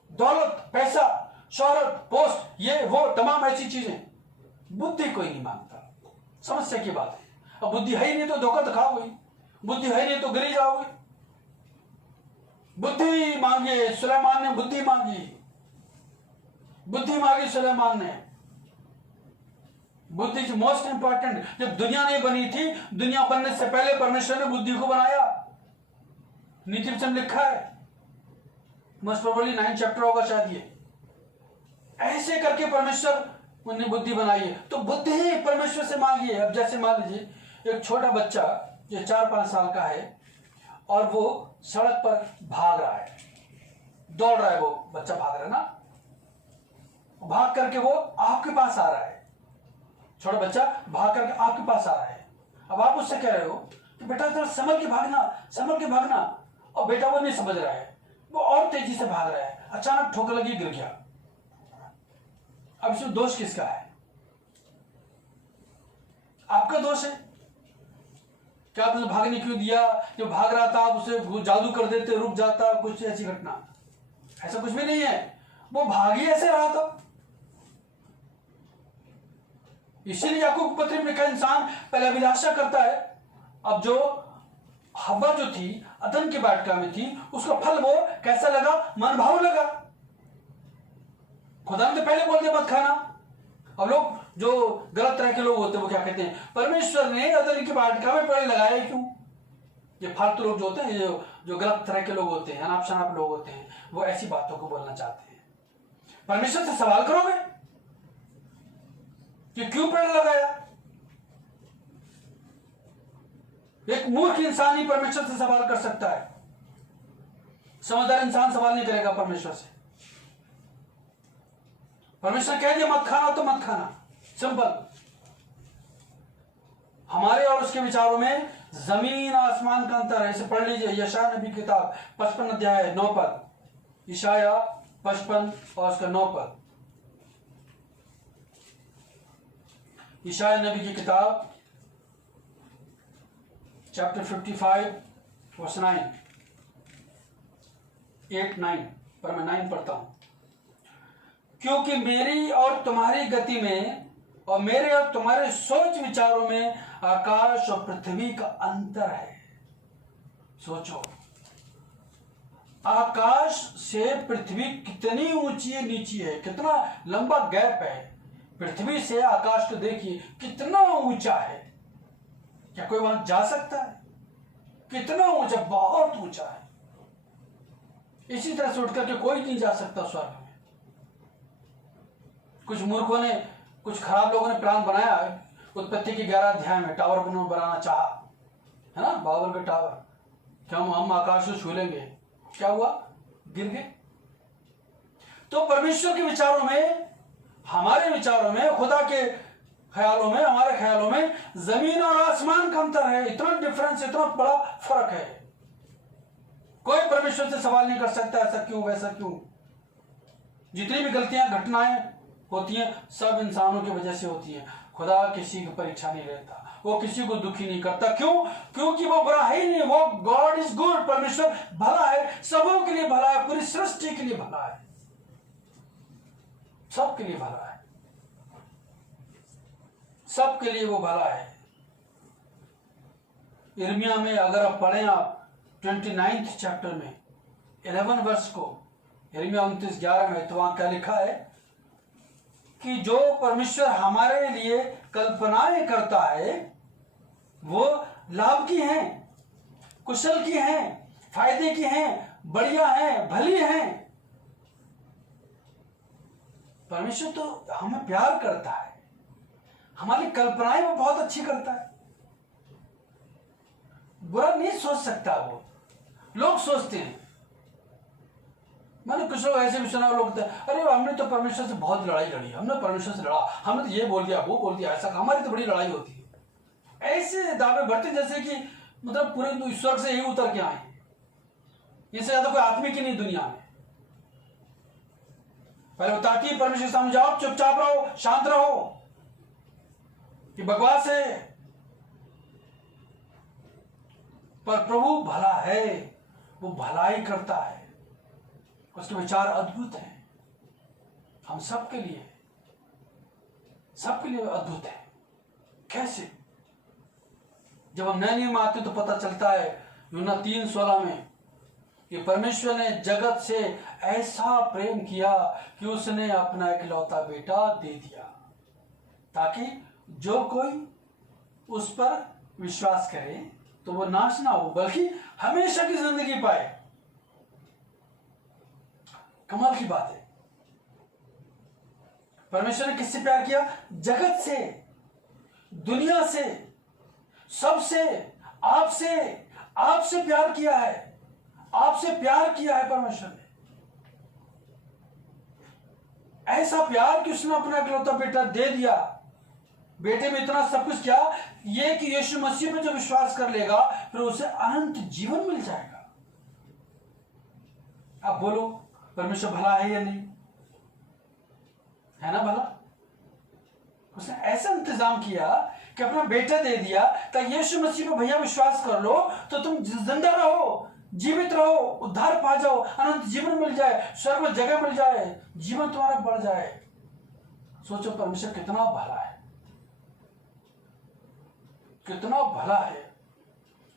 दौलत, पैसा, शोहरत, पोस्ट, ये वो तमाम ऐसी चीजें। बुद्धि कोई नहीं मांगता। समस्या की बात है। अब बुद्धि है ही नहीं तो धोखा तो खाओगे, बुद्धि है नहीं तो गिरी जाओगे। बुद्धि मांगी, सुलेमान ने बुद्धि मांगी, बुद्धि मांगी सुलेमान ने। बुद्धि इज मोस्ट इंपॉर्टेंट। जब दुनिया नहीं बनी थी, दुनिया बनने से पहले परमेश्वर ने बुद्धि को बनाया। नीति वचन लिखा है, मोस्ट प्रोबेबली 9 चैप्टर होगा शायद ये। ऐसे करके परमेश्वर उन्हें बुद्धि बनाई है। तो बुद्धि परमेश्वर से मांगी है। अब जैसे मान लीजिए एक छोटा बच्चा जो 4-5 साल का है और वो सड़क पर भाग रहा है, दौड़ रहा है, वो बच्चा भाग रहा है ना, भाग करके वो आपके पास आ रहा है। छोटा बच्चा भाग करके आपके पास आ रहा है। अब आप उससे कह रहे हो कि बेटा थोड़ा संभल के भागना, संभल के भागना, और बेटा वो नहीं समझ रहा है, वो और तेजी से भाग रहा है, अचानक ठोकर लगी, गिर गया। अब इसमें दोष किसका है? आपका दोष है। क्या आपने भागने क्यों दिया? जो भाग रहा था आप उसे जादू कर देते, रुक जाता, कुछ ऐसी घटना? ऐसा कुछ भी नहीं है, वो भाग ही ऐसे रहा था। इसीलिए याकूब पत्री में लिखा, इंसान पहले अभिलाषा करता है। अब जो हवा जो थी अदन की वाटिका में थी, उसका फल वो कैसा लगा? मन भाव लगा। खुदा ने तो पहले बोल दिया मत खाना। अब लोग जो गलत तरह के लोग होते हैं वो क्या कहते हैं? परमेश्वर ने अदन की वाटिका में पेड़ लगाए क्यों? ये फालतू लोग जो होते हैं, जो गलत तरह के लोग होते हैं, अनाप शनाप लोग होते हैं, वो ऐसी बातों को बोलना चाहते हैं। परमेश्वर से सवाल करोगे कि क्यों पेड़ लगाया? एक मूर्ख इंसान ही परमेश्वर से सवाल कर सकता है। समझदार इंसान सवाल नहीं करेगा परमेश्वर से। परमेश्वर कह दिया मत खाना तो मत खाना, सिंपल। हमारे और उसके विचारों में जमीन आसमान का अंतर है। इसे पढ़ लीजिए, यशायाह नबी की किताब 55 अध्याय 9 पद, यशायाह 55 और उसका 9 पद। यशायाह नबी की किताब चैप्टर 55 वर्स 9, 8-9 पर मैं 9 पढ़ता हूं। क्योंकि मेरी और तुम्हारी गति में और मेरे और तुम्हारे सोच विचारों में आकाश और पृथ्वी का अंतर है। सोचो, आकाश से पृथ्वी कितनी ऊंची है, नीची है, कितना लंबा गैप है। पृथ्वी से आकाश को देखिए कितना ऊंचा है। क्या कोई वहां जा सकता है? कितना ऊंचा, बहुत ऊंचा है। इसी तरह से उठ करके कोई नहीं जा सकता स्वर्ग में। कुछ मूर्खों ने, कुछ खराब लोगों ने प्लान बनाया, उत्पत्ति के 11 अध्याय में टावर बनाना चाहा, है ना, बाबल का टावर, क्या हम आकाश को छू लेंगे। क्या हुआ? गिर गए। तो परमेश्वर के विचारों में, हमारे विचारों में, खुदा के ख्यालों में, हमारे ख्यालों में जमीन और आसमान का अंतर है। इतना डिफरेंस, इतना बड़ा फर्क है। कोई परमेश्वर से सवाल नहीं कर सकता ऐसा क्यों, वैसा क्यों। जितनी भी गलतियां, घटनाएं होती हैं, सब इंसानों की वजह से होती हैं। खुदा किसी की परीक्षा नहीं लेता, वो किसी को दुखी नहीं करता। क्यों? क्योंकि वो बुरा है ही नहीं। वो गॉड इज गुड, परमेश्वर भला है, सबों के लिए भला है, पूरी सृष्टि के लिए भला है, सबके लिए भला है, सबके लिए वो भला है। यिर्मयाह में अगर आप पढ़ें, आप 29 चैप्टर में 11 वर्ष को, यिर्मयाह 29:11 में, तो वहां क्या लिखा है कि जो परमेश्वर हमारे लिए कल्पनाएं करता है वो लाभ की हैं, कुशल की हैं, फायदे की हैं, बढ़िया हैं, भली हैं। परमेश्वर तो हमें प्यार करता है, हमारी कल्पनाएं वो बहुत अच्छी करता है। बुरा नहीं सोच सकता वो, लोग सोचते हैं। मैंने कुछ लोग ऐसे भी सुना, लोग अरे हमने तो परमेश्वर से बहुत लड़ाई लड़ी, हमने परमेश्वर से लड़ा, हमने तो ये बोल दिया, वो बोल दिया, ऐसा हमारी तो बड़ी लड़ाई होती है। ऐसे दावे बढ़ते जैसे कि मतलब पूरे स्वर्ग से यही उतर के आए। इससे ज्यादा कोई आत्मिक ही नहीं दुनिया में। पहले बताती है परमेश्वर के सामने जाओ, चुपचाप रहो, शांत रहो, कि बकवास है। पर प्रभु भला है, वो भलाई करता है, उसके विचार अद्भुत हैं, हम सबके लिए, सबके लिए अद्भुत है। कैसे? जब हम नए नियम आते तो पता चलता है, यूहन्ना 3:16 में कि परमेश्वर ने जगत से ऐसा प्रेम किया कि उसने अपना इकलौता बेटा दे दिया, ताकि जो कोई उस पर विश्वास करे तो वो नाश ना हो बल्कि हमेशा की जिंदगी पाए। कमाल की बात है। परमेश्वर ने किससे प्यार किया? जगत से, दुनिया से, सबसे, आपसे, आपसे प्यार किया है। आपसे प्यार किया है परमेश्वर ने, ऐसा प्यार कि उसने अपना इकलौता बेटा दे दिया। बेटे में इतना सब कुछ क्या, ये कि यीशु मसीह पे जो विश्वास कर लेगा फिर उसे अनंत जीवन मिल जाएगा। अब बोलो, परमेश्वर भला है या नहीं? है ना भला? उसने ऐसा इंतजाम किया कि अपना बेटा दे दिया ताकि यीशु मसीह पे भैया विश्वास कर लो तो तुम जिंदा रहो, जीवित रहो, उद्धार पा जाओ, अनंत जीवन मिल जाए, स्वर्ग में जगह मिल जाए, जीवन तुम्हारा बढ़ जाए। सोचो परमेश्वर कितना भला है, कितना भला है।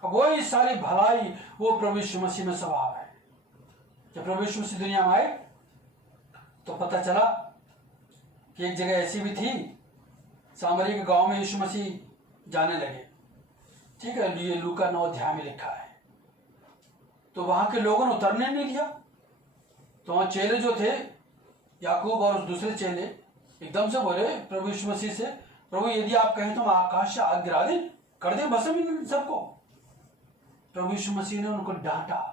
अब वही सारी भलाई वो प्रभु यीशु मसीह में स्वभाव है। जब प्रभु यीशु मसीह दुनिया में आए तो पता चला कि एक जगह ऐसी भी थी, सामरी के गांव में यीशु मसीह जाने लगे। ठीक है, ये लूका 9 अध्याय में लिखा है। तो वहां के लोगों ने उतरने नहीं दिया। तो वहां चेले जो थे, याकूब और उस दूसरे चेले, एकदम से बोले प्रभु यीशु मसीह से, प्रभु यदि आप कहें तो हम आकाश से आग गिरा दें, कर दें भस्म इन सबको। प्रभु यीशु मसीह ने उनको डांटा।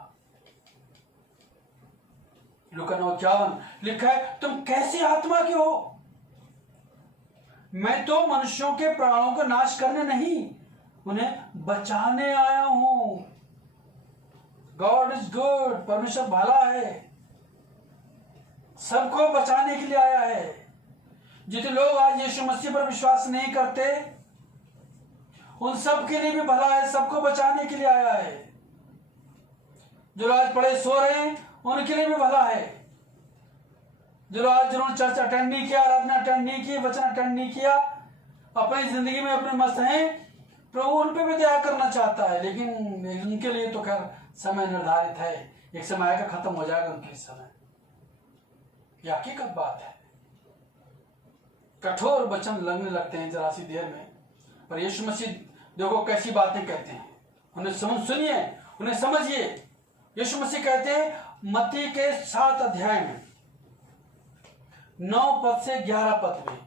लूका 9:51 लिखा है, तुम कैसी आत्मा के हो? मैं तो मनुष्यों के प्राणों को नाश करने नहीं, उन्हें बचाने आया हूं। गॉड इज गुड, परमेश्वर भला है, सबको बचाने के लिए आया है। जितने लोग आज यीशु मसीह पर विश्वास नहीं करते उन सब के लिए भी भला है, सबको बचाने के लिए आया है। जो आज पड़े सो रहे हैं उनके लिए भी भला है। जो आज जिन्होंने चर्च अटेंड नहीं किया, आराधना अटेंड नहीं की, वचन अटेंड नहीं किया, अपनी जिंदगी में अपने मस्त हैं, प्रभु उन पे भी दया करना चाहता है। लेकिन उनके लिए तो खैर समय निर्धारित है, एक समय आएगा खत्म हो जाएगा उनके समय। यह हकीकत बात है। कठोर वचन लगने लगते हैं जरा सी देर में, पर यीशु मसीह देखो कैसी बातें कहते हैं। उन्हें सुनिए, उन्हें समझिए। यीशु मसीह कहते हैं मत्ती के 7 अध्याय में 9 पद से 11 पद में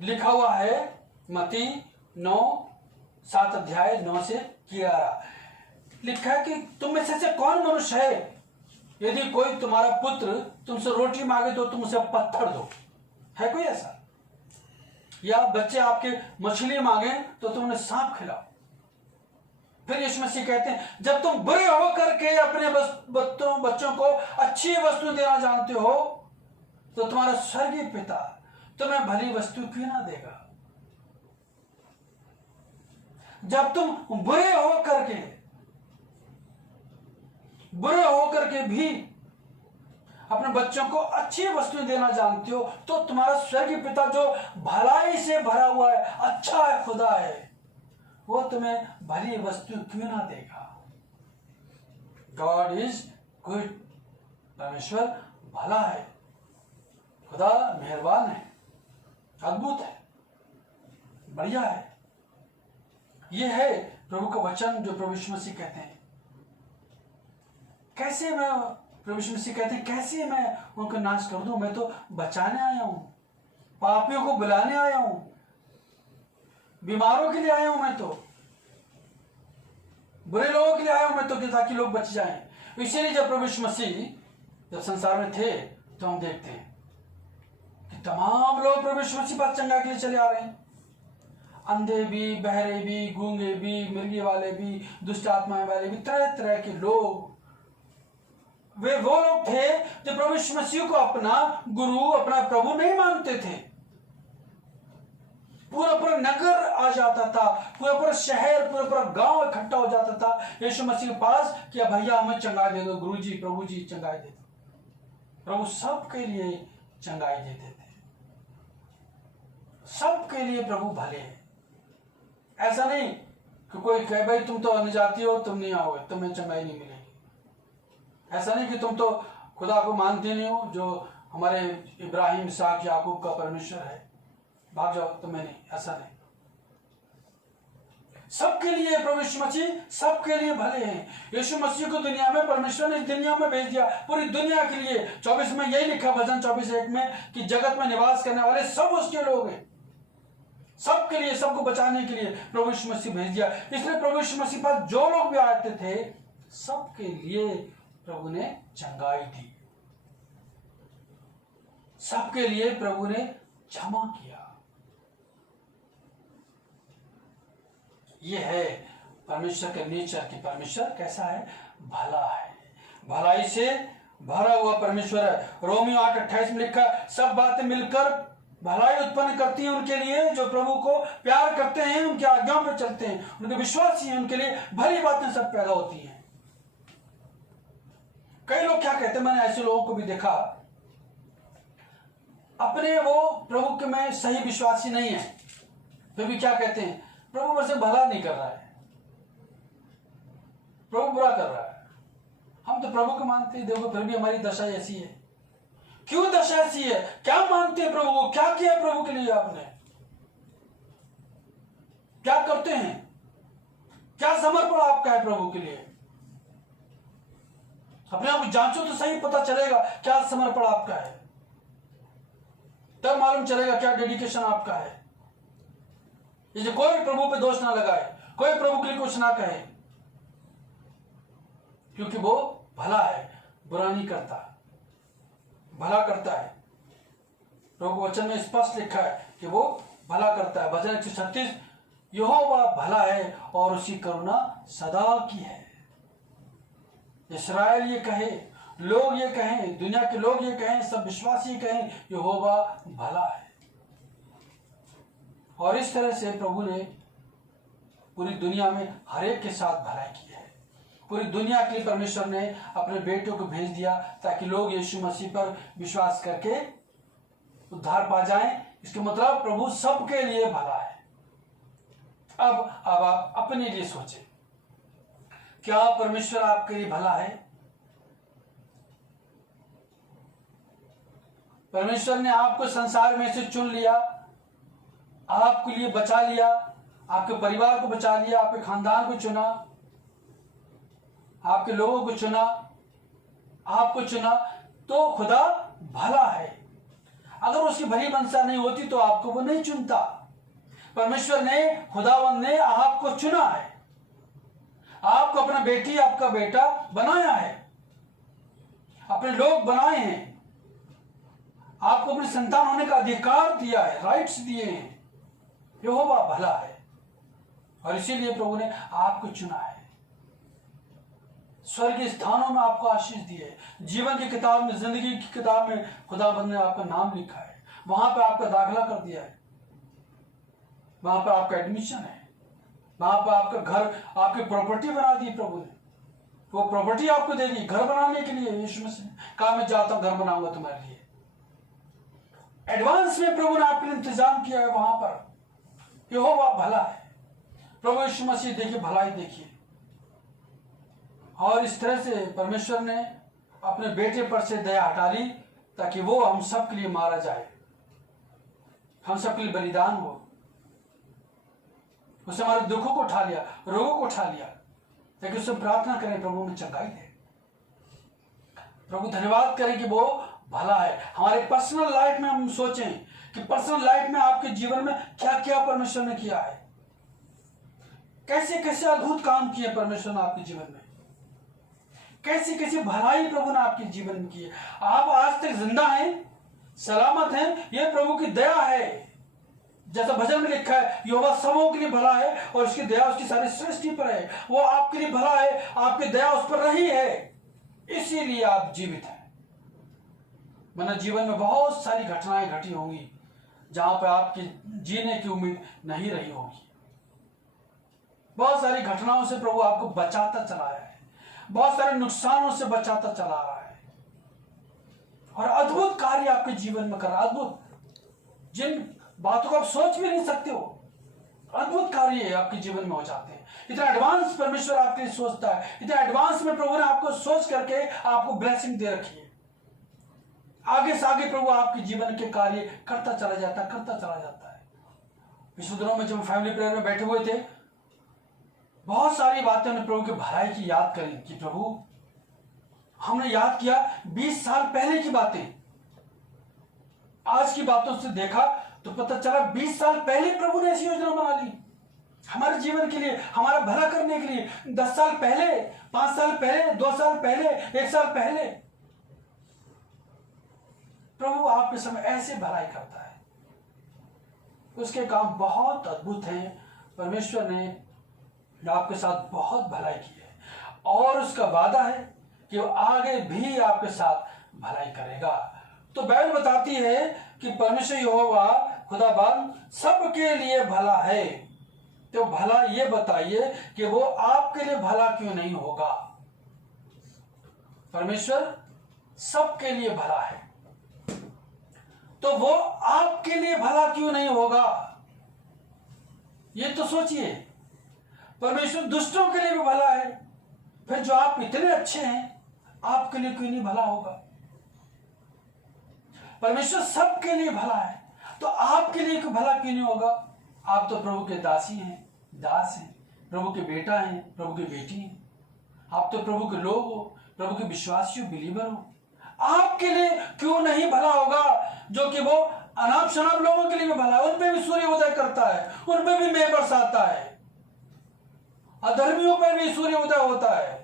लिखा हुआ है। मत्ती 7 अध्याय 9 से 11 लिखा है कि तुम में से कौन मनुष्य है, यदि कोई तुम्हारा पुत्र तुमसे रोटी मांगे तो तुम उसे पत्थर दो? है कोई ऐसा? या बच्चे आपके मछली मांगे तो तुम उन्हें सांप खिलाओ? फिर यीशु मसीह कहते हैं जब तुम बुरे हो करके अपने बच्चों को अच्छी वस्तु देना जानते हो तो तुम्हारा स्वर्गीय पिता तुम्हें भली वस्तु क्यों ना देगा। जब तुम बुरे हो करके भी अपने बच्चों को अच्छी वस्तु देना जानते हो तो तुम्हारा स्वर्गीय पिता जो भलाई से भरा हुआ है, अच्छा है, खुदा है, वो तुम्हें भली वस्तु क्यों ना देगा। गॉड इज गुड, परमेश्वर भला है, खुदा मेहरबान है, अद्भुत है, बढ़िया है। ये है प्रभु का वचन जो प्रभु यीशु मसीह कहते हैं। कैसे मैं, प्रभु यीशु मसीह कहते हैं कैसे मैं उनको नाश कर दूं? मैं तो बचाने आया हूं, पापियों को बुलाने आया हूं, बीमारों के लिए आया हूं, मैं तो बुरे लोगों के लिए आया हूं, मैं तो ताकि लोग बच जाएं। इसीलिए जब प्रभु यीशु मसीह जब संसार में थे तो हम देखते हैं कि तमाम लोग प्रभु यीशु मसीह पास चंगा के लिए चले आ रहे हैं। अंधे भी, बहरे भी, गूंगे भी, मिर्गी वाले भी, दुष्ट आत्माएं वाले भी, तरह तरह के लोग। वे वो लोग थे जो प्रभु यीशु मसीह को अपना गुरु, अपना प्रभु नहीं मानते थे। पूरा नगर आ जाता था, पूरा शहर, पूरा गांव इकट्ठा हो जाता था यीशु मसीह के पास कि भैया हमें चंगाई दे दो, गुरु जी, प्रभु जी चंगाई दे दो। प्रभु सबके लिए चंगाई देते थे, सबके लिए प्रभु भले हैं। ऐसा नहीं कि कोई कहे भाई तुम तो अन्य जाति हो, तुम नहीं आओगे, तुम्हें चंगाई नहीं मिलेगी। ऐसा नहीं कि तुम तो खुदा को मानते नहीं हो, जो हमारे इब्राहिम, इसहाक, याकूब का परमेश्वर है, भाग जाओ, तुम्हें नहीं, ऐसा नहीं। सबके लिए प्रभु यीशु मसीह सबके लिए भले हैं। यीशु मसीह को दुनिया में परमेश्वर ने इस दुनिया में भेज दिया पूरी दुनिया के लिए। 24 में यही लिखा भजन 24:1 में कि जगत में निवास करने वाले सब उसके लोग हैं। सबके लिए, सबको बचाने के लिए प्रभु यीशु मसीह भेज दिया। इसलिए प्रभु यीशु मसीह पर जो लोग भी आते थे सबके लिए प्रभु ने चंगाई दी, सबके लिए प्रभु ने क्षमा किया। ये है परमेश्वर के नेचर की। परमेश्वर कैसा है? भला है, भलाई से भरा हुआ परमेश्वर है। रोमियो 8:28 में लिखा, सब बातें मिलकर भलाई उत्पन्न करती हैं उनके लिए जो प्रभु को प्यार करते हैं, उनकी आज्ञाओं पर चलते हैं, उनके विश्वासी हैं, उनके लिए भली बातें सब पैदा होती हैं। कई लोग क्या कहते हैं, मैंने ऐसे लोगों को भी देखा, अपने वो प्रभु के में सही विश्वासी नहीं है, फिर भी क्या कहते हैं, प्रभु मुझसे भला नहीं कर रहा है, प्रभु बुरा कर रहा है। हम तो प्रभु को मानते हैं, देखो फिर भी हमारी दशा ऐसी है। क्यों दशा ऐसी है? क्या मानते हैं प्रभु को? क्या किया प्रभु के लिए आपने? क्या करते हैं? क्या समर्पण आपका है प्रभु के लिए? अपने आप को जांचो तो सही, पता चलेगा क्या समर्पण आपका है, तब मालूम चलेगा क्या डेडिकेशन आपका है। इसे कोई प्रभु पे दोष ना लगाए, कोई प्रभु के लिए कुछ ना कहे, क्योंकि वो भला है, बुरा नहीं करता, भला करता है। प्रभु वचन में स्पष्ट लिखा है कि वो भला करता है। भजन 136, यहोवा भला है और उसकी करुणा सदा की है। इस्राएल ये कहे, लोग ये कहें, दुनिया के लोग ये कहें, सब विश्वासी कहें, यहोवा भला है। और इस तरह से प्रभु ने पूरी दुनिया में हर एक के साथ भलाई की है। पूरी दुनिया के लिए परमेश्वर ने अपने बेटों को भेज दिया ताकि लोग यीशु मसीह पर विश्वास करके उद्धार पा जाएं। इसके मतलब प्रभु सबके लिए भला है। अब आप अपने लिए सोचें, क्या परमेश्वर आपके लिए भला है? परमेश्वर ने आपको संसार में से चुन लिया, आपके लिए बचा लिया, आपके परिवार को बचा लिया, आपके खानदान को चुना, आपके लोगों को चुना, आपको चुना, तो खुदा भला है। अगर उसकी भली मनसा नहीं होती तो आपको वो नहीं चुनता। परमेश्वर ने, खुदावंद ने आपको चुना है, आपको अपना बेटी, आपका बेटा बनाया है, अपने लोग बनाए हैं, आपको अपनी संतान होने का अधिकार दिया है, राइट्स दिए हैं। यहोवा भला है और इसीलिए प्रभु ने आपको चुना है। स्वर्गीय स्थानों में आपको आशीष दी है। जीवन की किताब में, जिंदगी की किताब में खुदाबंद ने आपका नाम लिखा है, वहां पर आपका दाखिला कर दिया है, वहां पर आपका एडमिशन है, वहां पर आपका घर, आपकी प्रॉपर्टी बना दी प्रभु ने। वो प्रॉपर्टी आपको दे दी घर बनाने के लिए। यीशु मसीह कहा, मैं जाता हूं, घर बनाऊंगा तुम्हारे लिए। एडवांस में प्रभु ने आपके लिए इंतजाम किया है वहां पर। यहोवा भला है। प्रभु यीशु मसीह देखिए, भलाई देखिए। और इस तरह से परमेश्वर ने अपने बेटे पर से दया हटा ली ताकि वो हम सब के लिए मारा जाए, हम सब के लिए बलिदान हो। उसने हमारे दुखों को उठा लिया, रोगों को उठा लिया, ताकि उससे प्रार्थना करें प्रभु में चंगाई दे। प्रभु धन्यवाद करें कि वो भला है। हमारे पर्सनल लाइफ में हम सोचें कि पर्सनल लाइफ में आपके जीवन में क्या क्या परमेश्वर ने किया है, कैसे कैसे अद्भुत काम किए परमेश्वर ने आपके जीवन में, कैसी कैसी भलाई प्रभु ने आपके जीवन में की है। आप आज तक जिंदा हैं, सलामत हैं, यह प्रभु की दया है। जैसा भजन में लिखा है, यहोवा सबों के लिए भला है और उसकी दया उसकी सारी सृष्टि पर है। वो आपके लिए भला है, आपकी दया उस पर रही है, इसीलिए आप जीवित हैं। वरना जीवन में बहुत सारी घटनाएं घटी होंगी जहां पर आपकी जीने की उम्मीद नहीं रही होगी। बहुत सारी घटनाओं से प्रभु आपको बचाता चला है, बहुत सारे नुकसानों से बचाता चला रहा है और अद्भुत कार्य आपके जीवन में कर रहा है। अद्भुत, जिन बातों को आप सोच भी नहीं सकते हो, अद्भुत कार्य आपके जीवन में हो जाते हैं। इतना एडवांस परमेश्वर आपके लिए सोचता है, इतना एडवांस में प्रभु ने आपको सोच करके आपको ब्लेसिंग दे रखी है। आगे से आगे प्रभु आपके जीवन के कार्य करता चला जाता है। पिछले दिनों में जब फैमिली प्रेयर में बैठे हुए थे, बहुत सारी बातें हमने प्रभु के भलाई की याद करी कि प्रभु हमने याद किया 20 साल पहले की बातें, आज की बातों से देखा तो पता चला 20 साल पहले प्रभु ने ऐसी योजना बना ली हमारे जीवन के लिए, हमारा भला करने के लिए। 10 साल पहले, 5 साल पहले, 2 साल पहले, 1 साल पहले प्रभु आपके समय ऐसे भलाई करता है। उसके काम बहुत अद्भुत हैं। परमेश्वर ने आपके साथ बहुत भलाई की है और उसका वादा है कि वो आगे भी आपके साथ भलाई करेगा। तो बाइबल बताती है कि परमेश्वर यहोवा खुदाबंद सबके लिए भला है। तो भला ये बताइए कि वो आपके लिए भला क्यों नहीं होगा? परमेश्वर सबके लिए भला है, तो वो आपके लिए भला क्यों नहीं होगा? ये तो सोचिए। परमेश्वर दुष्टों के लिए भी भला है, फिर जो आप इतने अच्छे हैं आपके लिए क्यों नहीं भला होगा? परमेश्वर सबके लिए भला है, तो आपके लिए भला क्यों नहीं होगा? आप तो प्रभु के दासी हैं, दास हैं, प्रभु के बेटा हैं, प्रभु की बेटी हैं। आप तो प्रभु के लोग हो, प्रभु के विश्वासी हो, बिलीवर हो। आपके लिए क्यों नहीं भला होगा? जो कि वो अनाप शनाप लोगों के लिए भी भला है, उन पे भी सूर्य उदय करता है, उन पे भी मेघ बरसाता है, अधर्मियों पर भी सूर्य उदय होता है,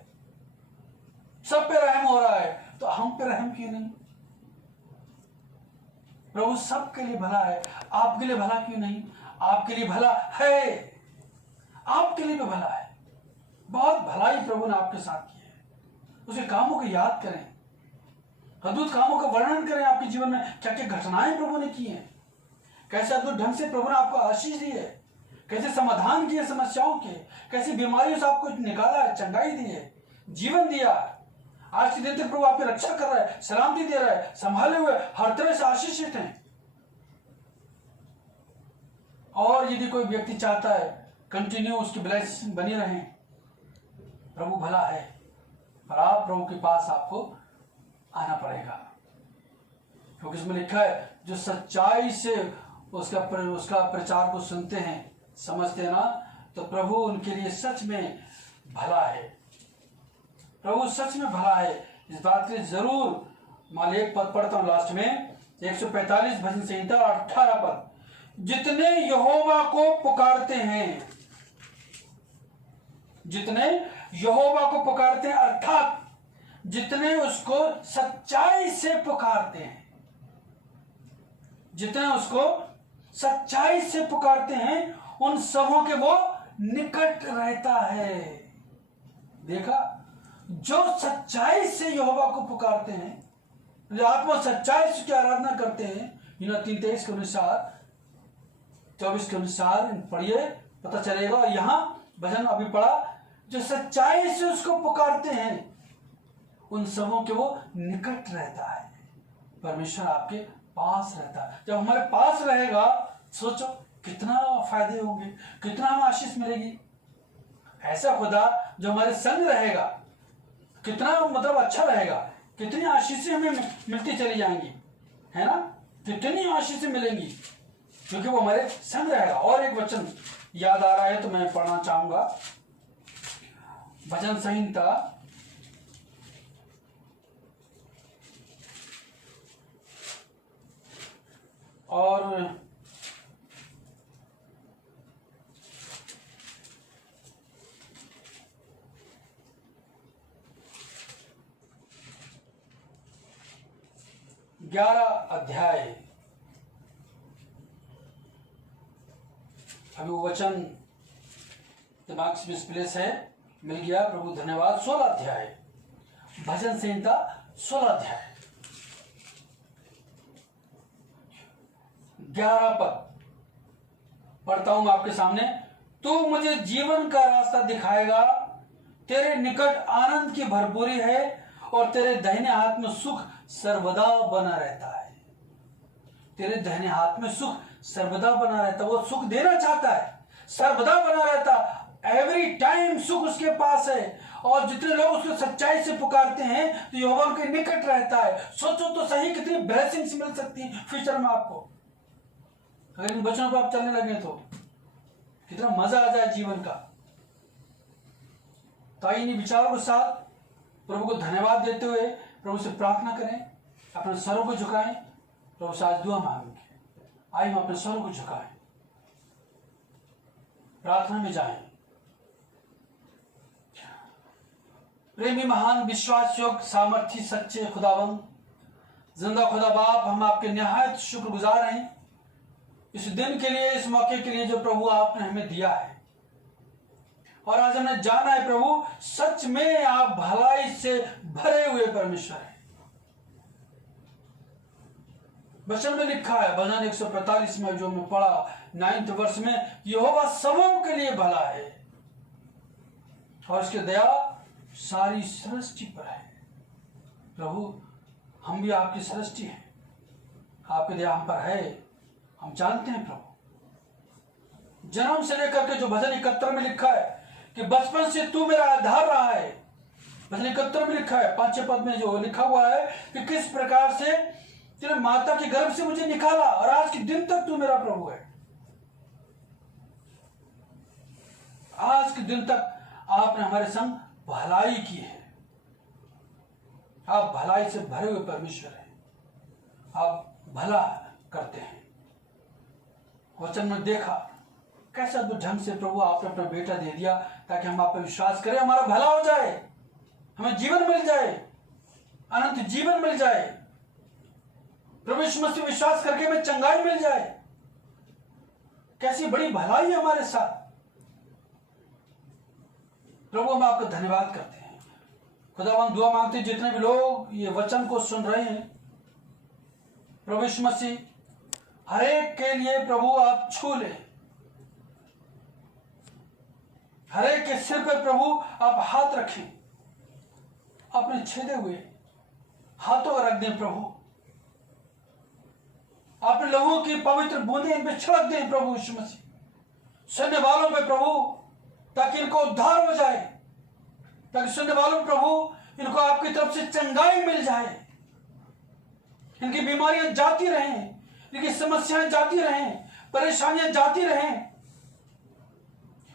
सब पे रहम हो रहा है, तो हम पे रहम क्यों नहीं? प्रभु सबके लिए भला है, आपके लिए भला क्यों नहीं? आपके लिए भला है, आपके लिए भी भला है। बहुत भलाई प्रभु ने आपके साथ की है। उसके कामों को याद करें, अद्भुत कामों का वर्णन करें। आपके जीवन में क्या क्या घटनाएं प्रभु ने की हैं, कैसे अद्भुत ढंग से प्रभु ने आपको आशीष दी है, कैसे समाधान किए समस्याओं के, कैसी बीमारियों से आपको निकाला है, चंगाई दी है, जीवन दिया। आज के दिन तक प्रभु आपकी रक्षा कर रहा है, सलामती दे रहा है, संभाले हुए हर तरह से आशीषित हैं। और यदि कोई व्यक्ति चाहता है कंटिन्यू उसकी ब्लेसिंग बनी रहे, प्रभु भला है, पर आप प्रभु के पास आपको आना पड़ेगा, क्योंकि इसमें लिखा है जो सच्चाई से उसका प्रचार को सुनते हैं, समझते हैं ना, तो प्रभु उनके लिए सच में भला है। प्रभु सच में भला है, इस बात के लिए जरूर। मान एक पद पढ़ता हूं लास्ट में, 145 भजन संहिता 18 पद। जितने यहोवा को पुकारते हैं, जितने यहोवा को पुकारते हैं, अर्थात जितने उसको सच्चाई से पुकारते हैं, जितने उसको सच्चाई से पुकारते हैं, उन सबों के वो निकट रहता है। देखा, जो सच्चाई से यहोवा को पुकारते हैं, जो आत्मा सच्चाई से की आराधना करते हैं, 3:23 के अनुसार, 24 के अनुसार पढ़िए, पता चलेगा। यहां भजन अभी पढ़ा, जो सच्चाई से उसको पुकारते हैं उन सबों के वो निकट रहता है। परमेश्वर आपके पास रहता है। जब हमारे पास रहेगा, सोचो कितना फायदे होंगे, कितना हमें आशीष मिलेगी। ऐसा खुदा जो हमारे संग रहेगा, कितना मतलब अच्छा रहेगा, कितनी आशीषें हमें मिलती चली जाएंगी, है ना? कितनी आशीषें मिलेंगी, क्योंकि वो हमारे संग रहेगा। और एक वचन याद आ रहा है तो मैं पढ़ना चाहूंगा, भजन संहिता 11 अध्याय। अभी वो वचन दिमाग से मिसप्लेस है, मिल गया, प्रभु धन्यवाद। 16 अध्याय, भजन संहिता 16 अध्याय 11 पद पढ़ता हूं आपके सामने। तू मुझे जीवन का रास्ता दिखाएगा, तेरे निकट आनंद की भरपूरी है और तेरे दाहिने हाथ में सुख सर्वदा बना रहता है। तेरे दाहिने हाथ में सुख सर्वदा बना रहता है। वो सुख देना चाहता है, सर्वदा बना रहता, एवरी टाइम सुख उसके पास है। और जितने लोग उसको सच्चाई से पुकारते हैं तो यहोवा उनके निकट रहता है। सोचो तो सही कितनी ब्लेसिंग्स मिल सकती है फ्यूचर में आपको, अगर इन वचनों पर आप चलने लगे तो कितना मजा आ जाए जीवन का। तो आइए इन विचारों के साथ प्रभु को धन्यवाद देते हुए प्रभु से प्रार्थना करें, अपने सरों को झुकाएं, प्रभु से आज दुआ मांगेंगे। आइए हम अपने सरों को झुकाएं, प्रार्थना में जाएं। प्रेमी महान विश्वास योग्य सामर्थी सच्चे खुदाबंद जिंदा खुदा बाप, हम आपके निहायत शुक्रगुजार हैं इस दिन के लिए, इस मौके के लिए जो प्रभु आपने हमें दिया है। और आज हमने जाना है प्रभु, सच में आप भलाई से भरे हुए परमेश्वर हैं। वचन में लिखा है भजन 145 में जो मैं पढ़ा 9th वर्ष में, यहोवा सबों के लिए भला है और उसकी दया सारी सृष्टि पर है। प्रभु हम भी आपकी सृष्टि हैं, आपकी दया हम पर है, हम जानते हैं प्रभु। जन्म से लेकर के जो भजन 71 में लिखा है कि बचपन से तू मेरा आधार रहा है, भजन 71 में लिखा है 5 पद में जो लिखा हुआ है कि किस प्रकार से तेरे माता के गर्भ से मुझे निकाला और आज के दिन तक तू मेरा प्रभु है। आज के दिन तक आपने हमारे संग भलाई की है। आप भलाई से भरे हुए परमेश्वर हैं, आप भला करते हैं। वचन में देखा कैसा अद्भुत ढंग से प्रभु आपने अपना बेटा दे दिया ताकि हम आप पर विश्वास करें, हमारा भला हो जाए, हमें जीवन मिल जाए, अनंत जीवन मिल जाए। प्रभु यीशु मसीह विश्वास करके हमें चंगाई मिल जाए। कैसी बड़ी भलाई है हमारे साथ। प्रभु हम आपका धन्यवाद करते हैं। खुदावंद दुआ मांगते हैं जितने भी लोग ये वचन को सुन रहे हैं, प्रभु यीशु मसीह हर एक के लिए प्रभु आप छू ले, हर एक के सिर पर प्रभु आप हाथ रखें, अपने छेदे हुए हाथों रख दें प्रभु, अपने लहू की पवित्र बूंदें इन पे छिड़क दें प्रभु यीशु मसीह, सुनने वालों पे प्रभु, ताकि इनको उद्धार हो जाए, ताकि सुनने वालों प्रभु इनको आपकी तरफ से चंगाई मिल जाए, इनकी बीमारियां जाती रहें, इनकी समस्याएं जाती रहें, परेशानियां जाती रहें,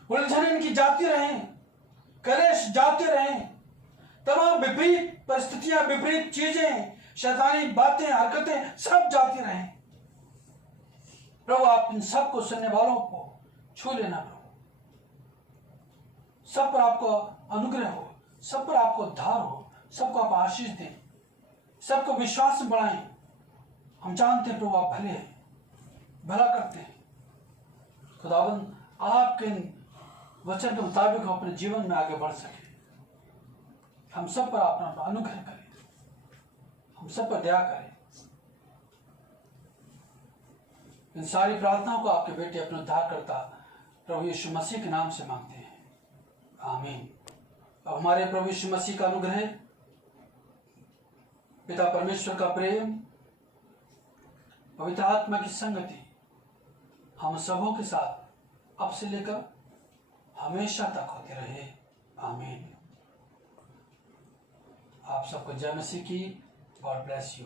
उलझन इनकी जाती रहें, कलेश जाते रहें, तमाम विपरीत परिस्थितियां, विपरीत चीजें, शैतानी बातें, हरकतें सब जाती रहें। प्रभु आप इन सबको सुनने वालों को छू लेना प्रभु, सब पर आपको अनुग्रह हो, सब पर आपको उद्धार हो, सबको आप आशीष दें, सबको विश्वास बढ़ाएं। हम जानते हैं प्रभु आप भले हैं, भला करते हैं। खुदावंद आपके वचन के मुताबिक हम अपने जीवन में आगे बढ़ सके। हम सब पर अपना अनुग्रह करें, हम सब पर दया करें। इन सारी प्रार्थनाओं को आपके बेटे अपने उद्धारकर्ता प्रभु यीशु मसीह के नाम से मांगते हैं, आमीन। अब हमारे प्रभु यीशु मसीह का अनुग्रह, पिता परमेश्वर का प्रेम, पवित्र आत्मा की संगति हम सबों के साथ अब से लेकर हमेशा तक होते रहे, आमीन। आप सबको जय मसीह की। God bless you.